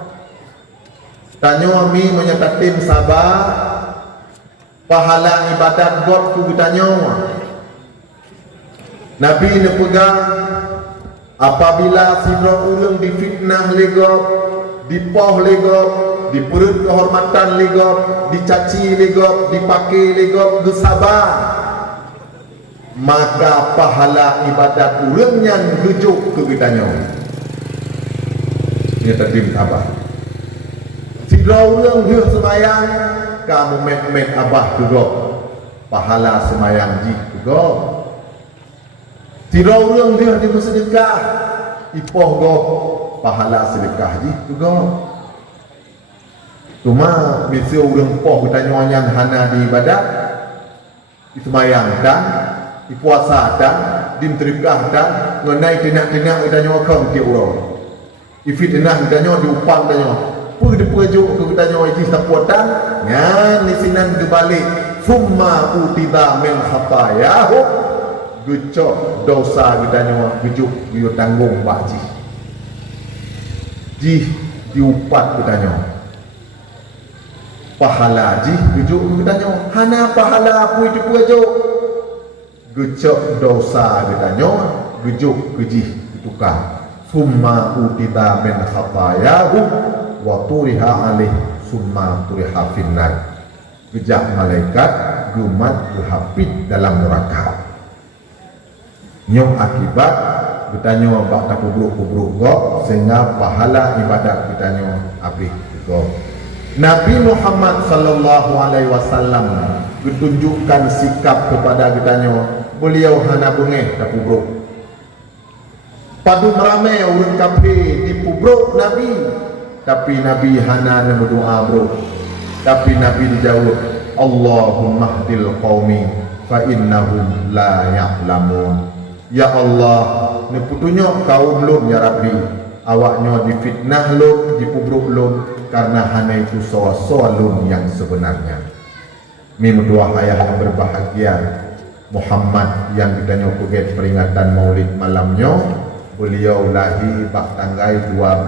Tanya mi menyatakan sabar pahala ibadat God ku ditanya. Nabi ni pegang apabila sidra ulang difitnah legop, dipoh legop, diperut kehormatan legop, dicaci legop, dipakai legop, bersabar, maka pahala ibadat ulang yang gejuk ke kitanya. Ini terdim abah. Sidra ulang dia semayang, kamu met-met abah juga, pahala semayang jih juga. Tidak orang dia di bersedekah ipoh go pahala sedekah ji juga. Cuma mesti orang poh bertanya hana di ibadat ismayang dan puasa dan dimterikah dan mengenai tenak-tenak bertanya kau ke orang ifit tenak bertanya diupang bertanya pergi dipujuk ke bertanya wajib tapuatan ngan nisinan dibalik summa utiba min khatayahu gecok dosa ditanya gejuk dia tanggung pak ji diupat ditanya pahala ji gejuk ditanya hana pahala apa itu gejuk gecok dosa ditanya gejuk geji ditukar summa utita min khatayahu wa turiha alih summa turiha finnar gejak malaikat gumat berhapit dalam neraka. Nyong akibat bertanya bak tak kubruk-kubruk go sehingga pahala ibadat bertanya habis go. Nabi Muhammad sallallahu alaihi wasallam bertunjukkan sikap kepada bertanya beliau hana bengeh tak kubruk. Padu meramai orang kafir dipubruk Nabi tapi Nabi hana berdoa bro. Tapi Nabi dijawab Allahumma hdil qaumi fa innahum la ya'lamun. Ya Allah, ni putunya kaum lum ya Rabbi. Awaknya difitnah lum, dipubruk lum karena hanya itu soal lum yang sebenarnya. Mim dua ayah yang berbahagia Muhammad yang ditanya pergi peringatan Maulid malamnya. Beliau lahir bak tanggal 12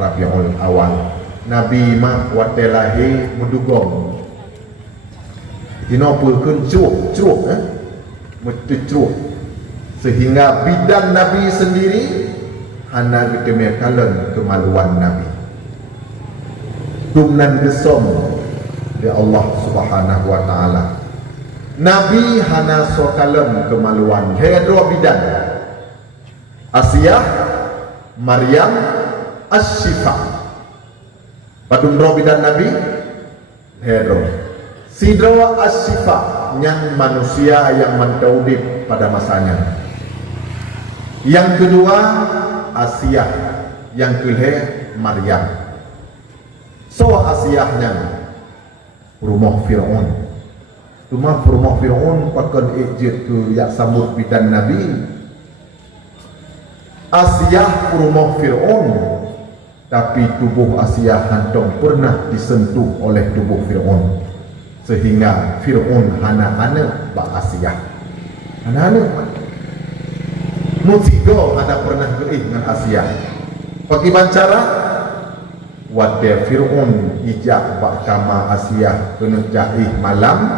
Rabiul Awal. Nabi mak waktu lahir mendugong. Dinopulkan cuuk mesti cuuk sehingga bidan Nabi sendiri hana ditemirkan kemaluan Nabi tumnan gesom di Allah Subhanahu wa taala. Nabi hana sokalem kemaluan hedro bidan Asiyah Maryam Asy-Syifa padum ro bidan Nabi hedro Sidra Asy-Syifa yang manusia yang mentaudib pada masanya. Yang kedua Asiyah, yang kedua Maryam. So Asiyahnya rumah Fir'aun. Cuma rumah Fir'aun pakai ejit ke yak sambut bidan Nabi. Asiyah rumah Fir'aun, tapi tubuh Asiyah hantong pernah disentuh oleh tubuh Fir'aun. Sehingga Fir'aun hana-hana bak Asiyah hana-hana musigo ada pernah geih dengan Asiyah bagaimana cara wadda Fir'aun ijak bak kama Asiyah kena jaih malam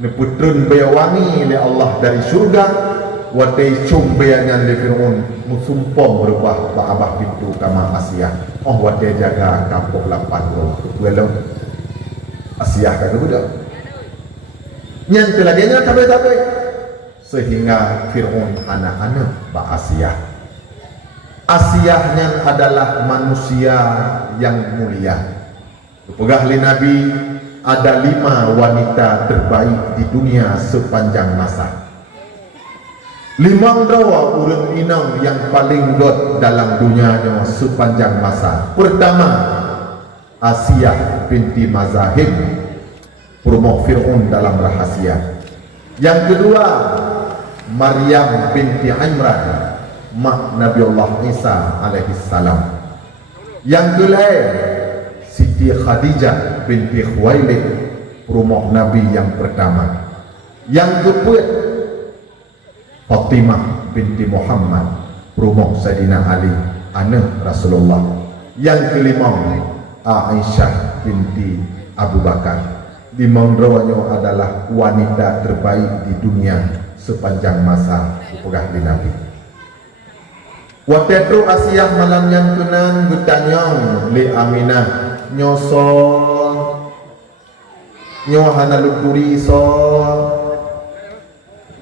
neputun bayawangi oleh Allah dari surga wadda cum bayangan oleh Fir'aun musumpong berubah bak abah pintu kama Asiyah wadda jaga kampung lapan kepualang Asiyah kata budak yang telaganya tabai-tabai sehingga Fir'aun anak-anak bak Asiyah. Asiyahnya adalah manusia yang mulia. Pegahli Nabi ada 5 wanita terbaik di dunia sepanjang masa. 5 dawa urang inang yang paling god dalam dunia sepanjang masa. Pertama Asiyah binti Mazahib rumah Fir'aun dalam rahasia. Yang kedua, Maryam binti Imran, mak Nabi Allah Isa alaihi salam. Yang kelain, Siti Khadijah binti Khuwailid, rumah Nabi yang pertama. Yang keempat, Fatimah binti Muhammad, rumah Sayyidina Ali, anak Rasulullah. Yang kelima, Aisyah binti Abu Bakar. Dimandrawanya adalah wanita terbaik di dunia sepanjang masa upegah di Nabi. Waktu itu Asiyah malam yang kenang getanyong li Aminah nyosol nyohana lukuri sol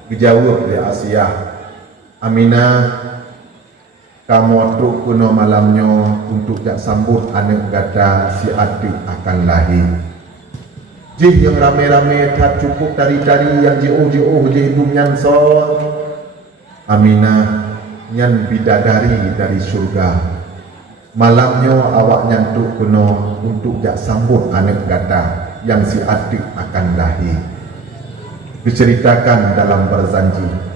dijawab li Asiyah, Aminah, kamu truk kuno malamnya untuk jak sambut anak gada si adik akan lahir. Jih yang rame-rame tak cukup tari-tari yang jauh-jauh jih bunyan sol. Aminah nyan bidadari dari surga. Malamnya awak nyantuk kuno untuk jak sambut anak gada yang si adik akan lahir. Diceritakan dalam berzanji.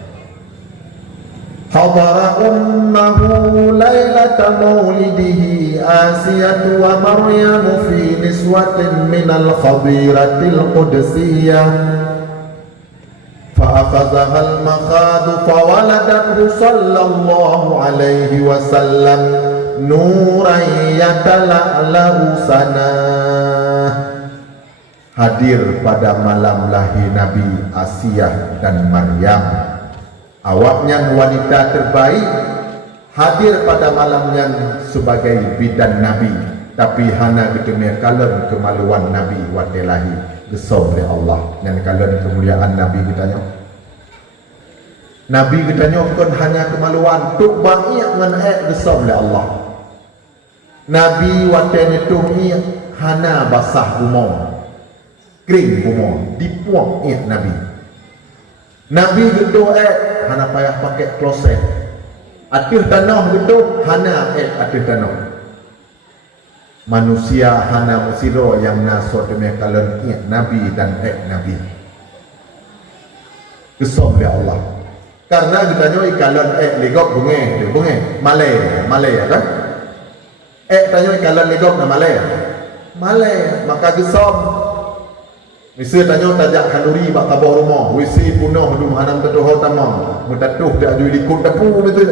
Hadara ummahu lailata maulidihi Asiyatu wa Maryam fi niswatin minal khadiratil qudsiyah فأخذها المخاض فولدته صلى الله عليه وسلم نورا يتلألأ سناه. Hadir pada malam lahir Nabi Asiyah dan Maryam, awaknya wanita terbaik, hadir pada malamnya sebagai bidan Nabi, tapi hana ketemu kalon kemaluan Nabi waktu lahir gesor oleh Allah dan kalon kemuliaan Nabi kitanya. Nabi kitanya bukan hanya kemaluan, tuk banyak menaik gesor oleh Allah. Nabi waktu itu hana basah bumong, kering bumong, dipuang Nabi. Nabi gitu hana payah pakai kloset. Atih tanah gitu hana atih tanah. Manusia hana musiro yang nasor demi kalon Nabi dan Nabi. Kesom oleh Allah. Karena kita nyoi kalon legok bunge Malay kan? Tanya kalon legok na Malay. Maka gesom. Misi tanya tajak kanuri bak tabur rumah, wisi punuh dum hanam tetuh tamam. Mutatuh dak jui likut tapu betul.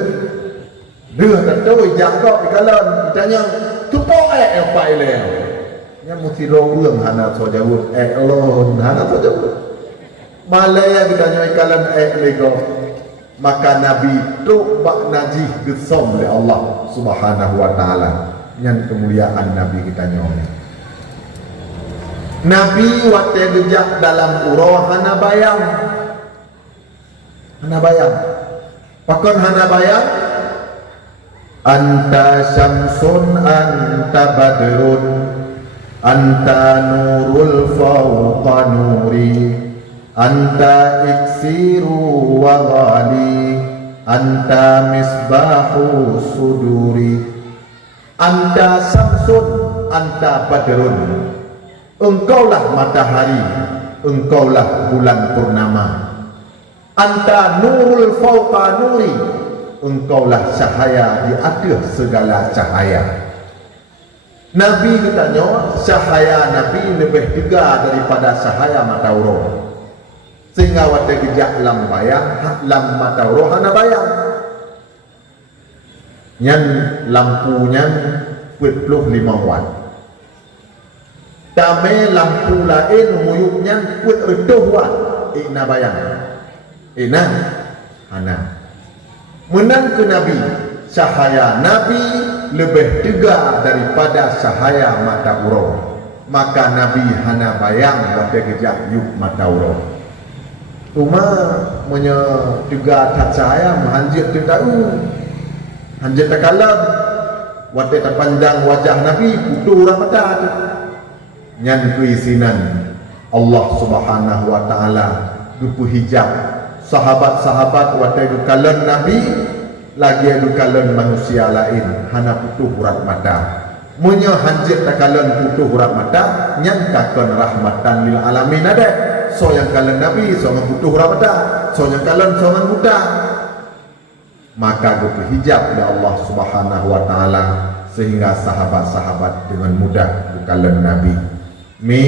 Dia tahu jakok di kalon tanya tupo apa ile. Nya muti rong hana so jauh alone hana so jauh. Malaya kita nyoi kalon lego. Maka Nabi tu bak najih gesom oleh Allah Subhanahu wa taala. Yang kemuliaan Nabi kita nyoi. Nabi waktu gejak dalam urah hana bayang. Pakon hana bayang. Anta syamsun anta badrun anta nurul fawqa nuri anta iksiru wa ghali anta misbahu suduri. Anta syamsun anta badrun, engkaulah matahari, engkaulah bulan purnama. Anta nurul fawqa nuri, engkaulah cahaya di atas segala cahaya. Nabi katanya cahaya Nabi lebih tiga daripada cahaya matahari. Sehingga waktu gejak lam bayang, lam matahari hana bayang. Nyan lampunya 25 watt. Dame lampu lain muyuknya kuat reduh watt. Ina bayang. Ina hana. Menang ke Nabi, cahaya Nabi lebih tegar daripada cahaya mata urau. Maka Nabi hana bayang waktu kejap yuk mata urau. Cuma punya tegar tak cahaya menghanjit tu tahu. Hanjit tak kalam. Waktu terpandang wajah Nabi putus orang mata tu. Nyan keisinan Allah Subhanahu wa taala dupu hijab sahabat-sahabat waktu itu kalon Nabi lagi itu kalon manusia lain hana putus urat mata. Munya hanjit takalan putuh rahmatan nyangkakan rahmatan lil alamin ada. So yang kalan Nabi so putuh rahmatan, so yang kalan so muda. Maka gupu hijab oleh Allah Subhanahu wa taala sehingga sahabat-sahabat dengan mudah kalan Nabi. Mi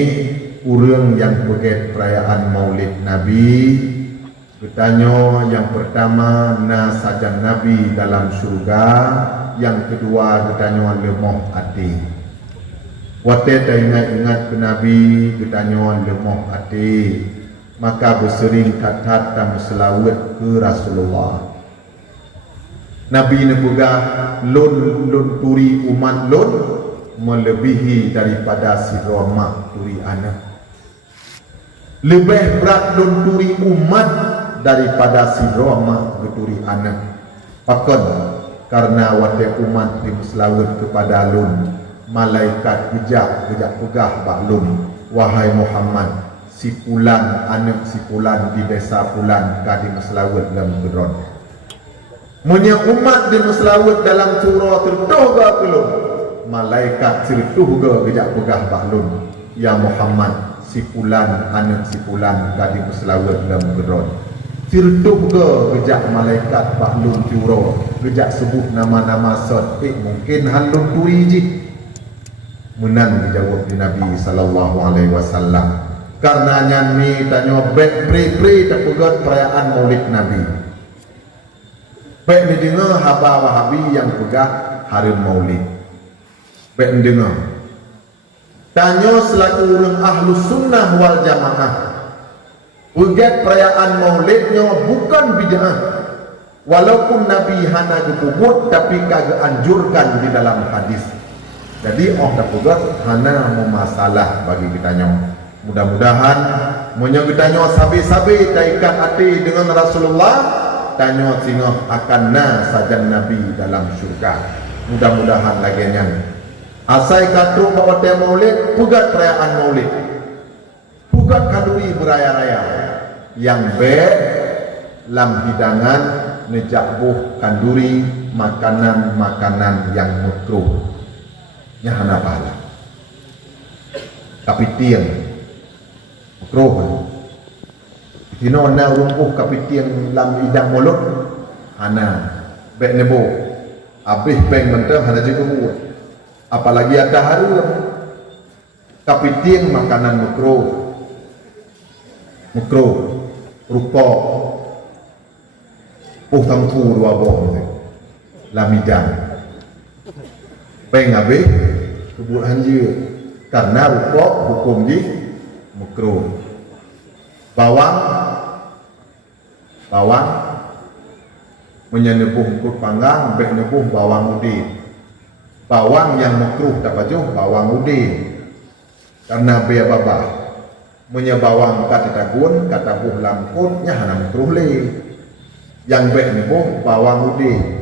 urang yang pergi perayaan Maulid Nabi bertanya yang pertama na sajan Nabi dalam surga, yang kedua bertanya lemah hati. Wate tak ingat ke Nabi bertanya lemah hati, maka bersering kata dan selawat ke Rasulullah. Nabi ni pegah lun turi umat lun melebihi daripada si Roma turi anak. Lebih berat lun turi umat daripada si Roma turi anak. Pakon karena wate umat diselawat kepada lun, malaikat gejak pegah baklum, wahai Muhammad, si pulan anak si pulan di desa pulan kadi meselawat dalam gedron. Munya umat di meselawat dalam surah terdoga kelum, malaikat sertuh gejak pegah baklum, ya Muhammad, si pulan anak si pulan kadi meselawat dalam gedron. Sertuh gejak malaikat baklum surah, gejak sebut nama-nama sot, mungkin halun turi je. Menang dijawab di Nabi sallallahu alaihi wasallam. Karena nyanyi tanya pre tak pegat perayaan Maulid Nabi. Baik ni dengar haba wahabi yang pegah hari Maulid. Baik ni dengar. Tanya selaku orang ahlu sunnah wal jamaah. Pegat perayaan Maulidnya bukan bid'ah. Walaupun Nabi hana dikubur tapi kagak anjurkan di dalam hadis. Jadi tak pegat hana memasalah bagi kita nyong. Mudah-mudahan monya kita nyong sabi-sabi taikat hati dengan Rasulullah, tanya singoh akan na sajan Nabi dalam syurga. Mudah-mudahan laginya. Asai katu bawa te Maulid, pegat perayaan Maulid. Pegat kanduri beraya-raya. Yang baik lam hidangan nejabuh kanduri makanan-makanan yang makruh. Nya hana pahala. Kapitiang makruh. Hino na rumpuh kapitiang lam idang mulut hana baik nebo. Habis peng mentah hana juga buat. Apalagi ada harum. Kapitiang makanan makruh. Makruh. Rupa tamtu dua boh lamidang peng habis kebut hanjir karena rupa hukum di makruh. Bawang menyenebuh kut panggang baik nebuh bawang udin. Bawang yang makruh tak bajuh bawang udin karena biar babah menyebawang kata tagun kata buh lamkut nya hana makruh le. Yang baik nebuh bawang udin,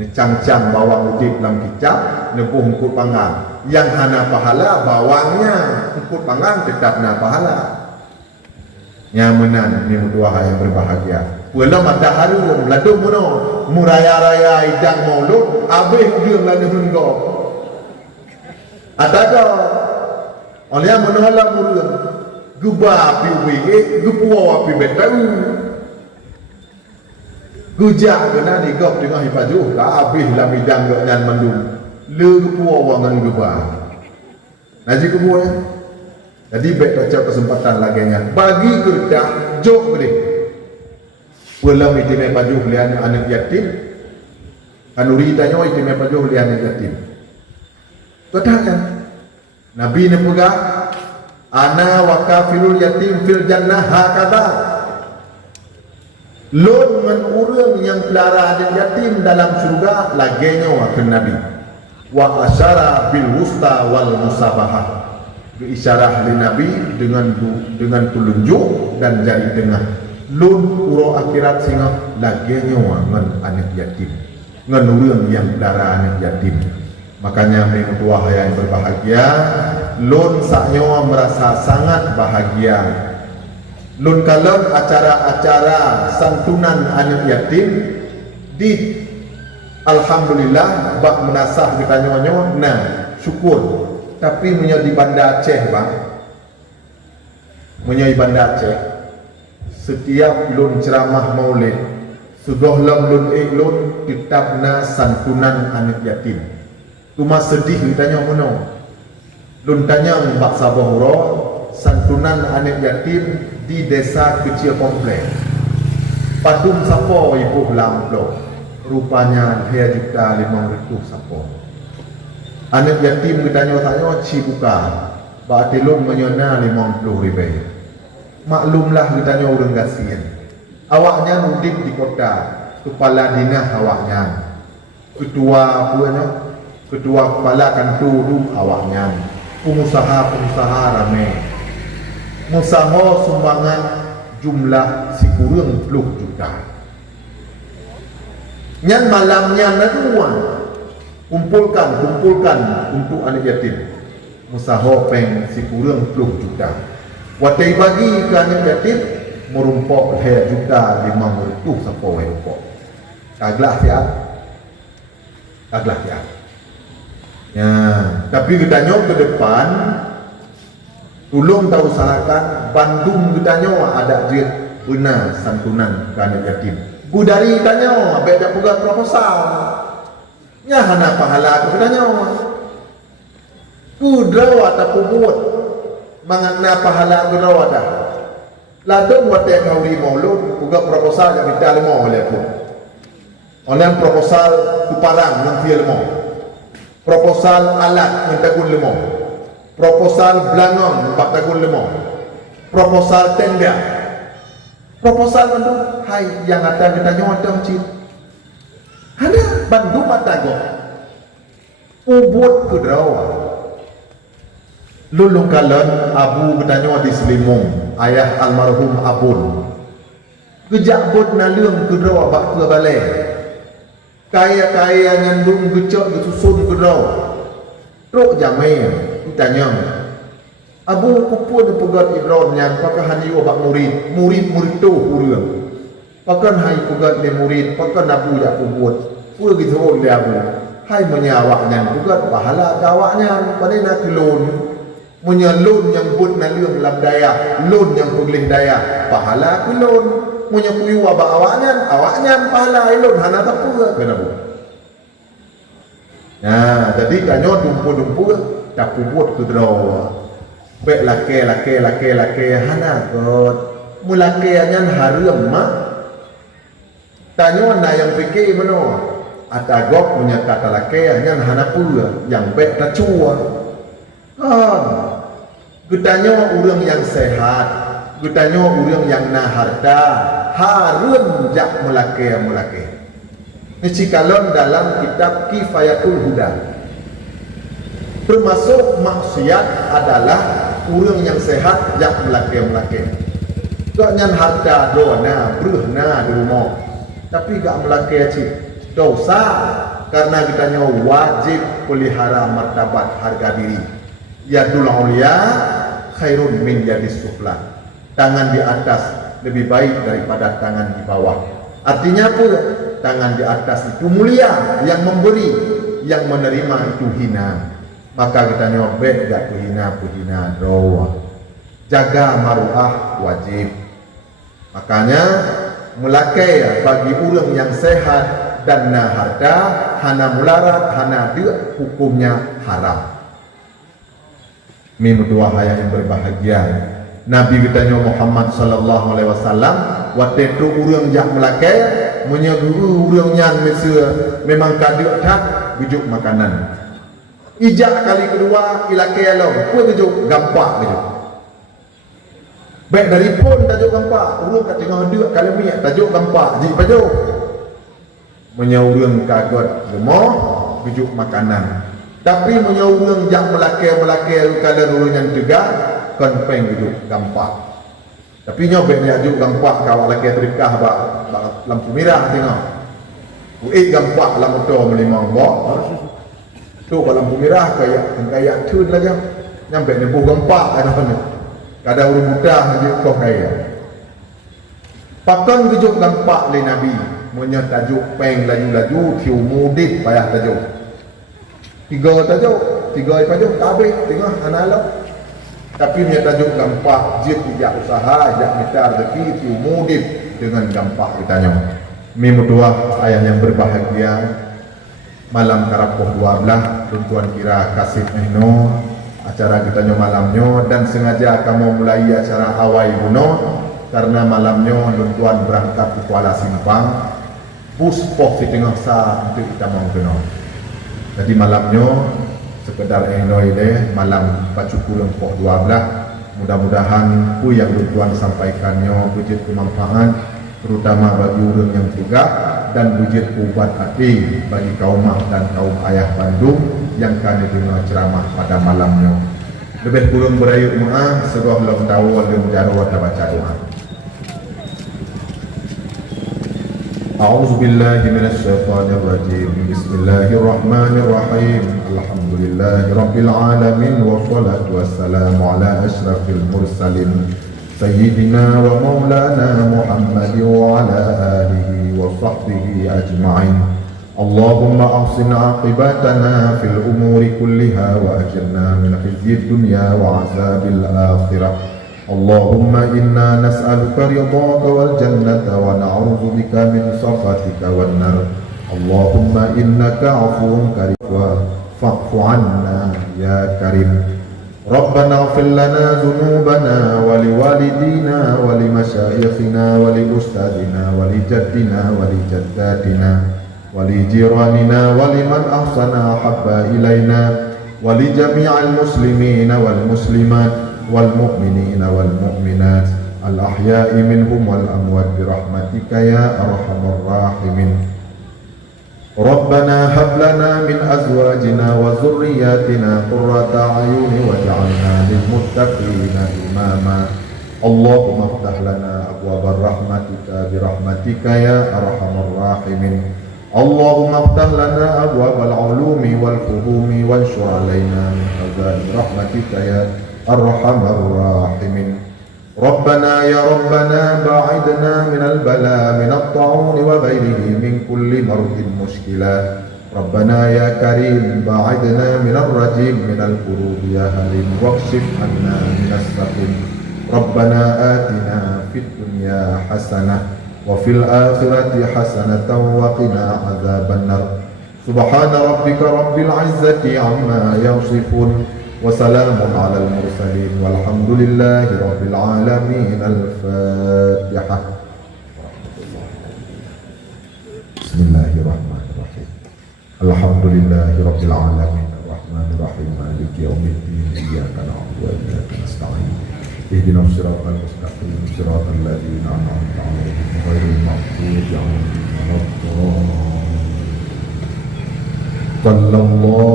ne cang-cang bawang udin dalam kicap nebuh kut panggang. Yang hana pahala bawangnya kut panggang tetap na pahala. Nyamanan ni dua yang berbahagia. Wala matahari ladung mono muraya-raya idang maulud abih dia lagi hunggo. Adakah oleh menolak murung guba api wege gupuwa api betau. Gujak kena digop dengan hipajuh tak habis lah bidang dan mendung. Le gupuwa wangan guba. Naji gupuwa ya. Jadi baik baca kesempatan laginya bagi kerja jok boleh. Pulang itimai pajuh lian anak yatim. Kanuri tanya itimai pajuh lian anak yatim. Katakan Nabi ni pegah ana wa kafilul yatim fil jannah hakada. Lon dengan orang yang pelihara anak yatim dalam surga laginya wakil Nabi. Wa asyara bil wusta wal musabahah. Berisyarah oleh Nabi dengan telunjuk dan jari tengah. Lun uro akhirat singa laginya dengan anak yatim. Dengan orang yang pelihara anak yatim. Makanya mengutua yang berbahagia, lun saknyo merasa sangat bahagia. Lun kalon acara-acara santunan anak yatim di alhamdulillah bak menasah kita nyonya nah syukur. Tapi punya di Bandar Aceh bang, punya di Bandar Aceh, setiap lun ceramah maulid, sudah lun lun kitabna santunan anak yatim. Cuma sedih ditanya mana? Lun tanya Mbak Sabahura, santunan anak yatim di desa kecil komplek. Padum siapa ibu lamplo? Rupanya 2.500.000 siapa? Anak yatim ditanya-tanya cibuka. Berarti lun menyona 50.000. Maklumlah ditanya orang gasian. Awaknya nudik di kota, kepala dinah awaknya. Ketua puanya, ketua kepala kantor awaknya. Pengusaha-pengusaha ramai. Musaho sumbangan jumlah si kurang 10 juta. Nyan malamnya naduan kumpulkan untuk anak yatim. Musaho peng si kurang 10 juta. Watai bagi ke anak yatim merumpok 2.500.000 siapa wae rumpok. Kaglah siap. Kaglah siap. Ya, tapi kita nyok ke depan tolong tahu usahakan Bandung kita nyok ada duit guna santunan ke anak yatim. Budari kita nyok beda pula proposal. Nya hana pahala kita nyok. Kudraw atau kubut mangana pahala kudraw ada. Ladong wate kau limo lu puga proposal yang kita limo oleh pun. Oleh proposal kuparang nanti limo. Proposal alat minta gun limo. Proposal belangong 4 tahun limo. Proposal tenda. Proposal Bandung hai yang ada kita nyodong cip. Ada Bandung matago. Ubud kudrawa. Lulung kalon abu kita nyawa di Selimung, ayah almarhum abun. Kejak bot nalung kudrawa bak ke balai. Kaya-kaya ngandung gecok disusun kudrawa. Rok jamai ditanya abu kupun pegat Ibrahim yang pakai hani obak murid tu urang pakai hai pegat ni murid pakai abu jak kubut pun gitu dia abu hai menyawaknya pegat pahala kawaknya pada nak lun menyalun yang but na lung lam daya lun yang pulih daya pahala lun menyapuyu abak awaknya pahala lun hana tapu kenapa. Nah, jadi kanyo dumpu tak puput ke draw. Bek lake hana kot. Mulake anyan harum mak. Tanyo na yang fikir mano. Atagok punya kata lake anyan hana pula yang bek tak cua. Gutanyo urang yang sehat, gutanyo urang yang na harta, harum jak mulake. Nicikalon dalam kitab Kifayatul Huda. Termasuk maksiat adalah orang yang sehat yang melake. Gak nyan harta dona, berhna di rumah. Tapi gak melake cip. Dosa karena kita nyawa wajib pelihara martabat harga diri. Yadul ulia khairun min yadis sufla. Tangan di atas lebih baik daripada tangan di bawah. Artinya apa? Tangan di atas itu mulia, yang memberi, yang menerima itu hina. Maka kita nyobek gak hina doa. Jaga maruah wajib. Makanya melakai bagi orang yang sehat dan na harta, hana mularat, hana dia hukumnya haram. Mim dua hayat yang berbahagia. Nabi kita Muhammad sallallahu alaihi wasallam waktu itu orang jak melakai menyeguru urang nyan memang kaduk tak bujuk makanan. Ijak kali kedua ilake along pun bujuk gampak bujuk. Baik dari pun tajuk gampak, urang kat tengah duk kali minyak tajuk gampak ji pajuk. Menyaurang kagot rumah bujuk makanan. Tapi menyaurang jak melake kalau urang yang tegak kon peng bujuk gampak. Tapi nyobek ni ajuk gampak kawak laki terikah bak lampu merah tengok. Uik gampak lam motor melimang bak. Tu bak lampu merah kayak tun lagi. Nyampe ni buh gampak ada ni. Kadang urang muda je kau kaya. Pakan tujuk gampak le Nabi. Munya tajuk peng laju-laju tiu mudit payah tajuk. 3 tajuk. tiga tajuk tak habis tengah analog. Tapi dia tajuk gampang jid ijak usaha ijak minta rezeki tu mudib dengan gampang ditanya. Mimudua ayah yang berbahagia malam karapoh 12 tuan kira kasih eno acara kita nyo malamnya dan sengaja kamu mulai acara awal buno karena malamnya tuan berangkat ke Kuala Simpang bus pok di tengah sa untuk kita mau kena. Jadi malamnya sekedar eno ini malam pacukulung pok 12 mudah-mudahan ku yang tuan sampaikannya wujud kemanfaat terutama bagi orang yang juga dan wujud ubat hati bagi kaum mak dan kaum ayah Bandung yang kami dengar ceramah pada malamnya. Lebih kurang berayu doa sebuah belum tahu wala mujarrad baca doa. A'udzu billahi minasy syaithanir rajim. Bismillahirrahmanirrahim. Alhamdulillahirabbil alamin wassalatu wassalamu ala asyrafil mursalin sayyidina wa maulana Muhammad wa ala alihi wa sahbihi ajma'in. Allahumma ahsin aqibatana fil umuri kulliha wa ajirna min khizyid dunya wa azabil akhirah. Allahumma inna nas'aluka ridhaka wal jannata wa na'udzu bika min sakhatika wan nar. Allahumma innaka 'afuwun karim fa'fu 'anna ya karim. Rabbana ighfir lana dhunubana wa liwalidina wa limashayikhina wa liustadina wa lijaddina wa lijaddatina wa lijiranina wa liman ahsana habba ilaina wa lijami'il muslimina wal muslimat wal mu'minina wal mu'minat al ahya'i minhum wal amwat bi rahmatika ya arhamar rahimin. Rabbana hab lana min azwajina wa dhurriyyatina qurrata a'yuni waj'alna lil muttaqina imama. Allahumma iftah lana abwaab rahmatika bi rahmatika ya arhamar rahimin. Allahumma iftah lana abwaab al-'ulumi wal fuhumi wanshur 'alaina min khazain rahmatika ya arhamar rahimin. Rabbana ya Rabbana ba'idna minal bala minat ta'un wa ghairihi min kulli mardin mushkilat. Rabbana ya Karim ba'idna minal rajim minal qurub ya halim waqshif anna minas saqim. Rabbana atina fid dunya hasanah wa fil akhirati hasanatan wa qina adzaban nar. Subhana rabbika rabbil izzati amma yasifun wa salamun alal mursalin walhamdulillahi rabbil alamin. Al-Fatihah. Bismillahirrahmanirrahim. Alhamdulillahi rabbil alamin arrahmanir rahim maliki yaumiddin iyyaka na'budu wa iyyaka nasta'in ihdinas siratal mustaqim siratal ladzina an'amta 'alaihim ghairil maghdubi 'alaihim waladdallin. Sallallahu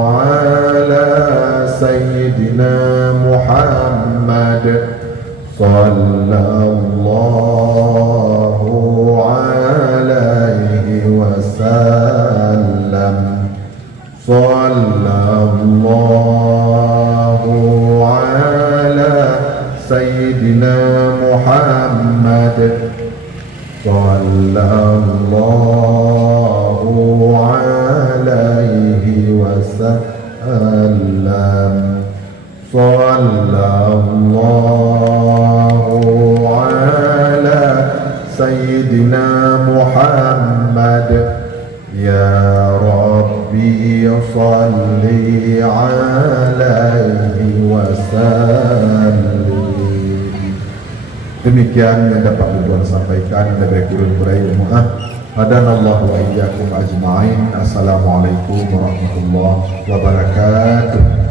ala sayyidina Muhammad sallallahu alaihi wasallam. Sallallahu ala sayyidina Muhammad sallallahu alaihi wasallam. Sallallahu ala sayyidina Muhammad. Ya Rabbi salli alaihi wasallim. Demikian yang dapat Tuan sampaikan. Lebih kurang berayu maaf. Hadanallahu wa iyyakum ajma'in. Assalamualaikum warahmatullahi wabarakatuh.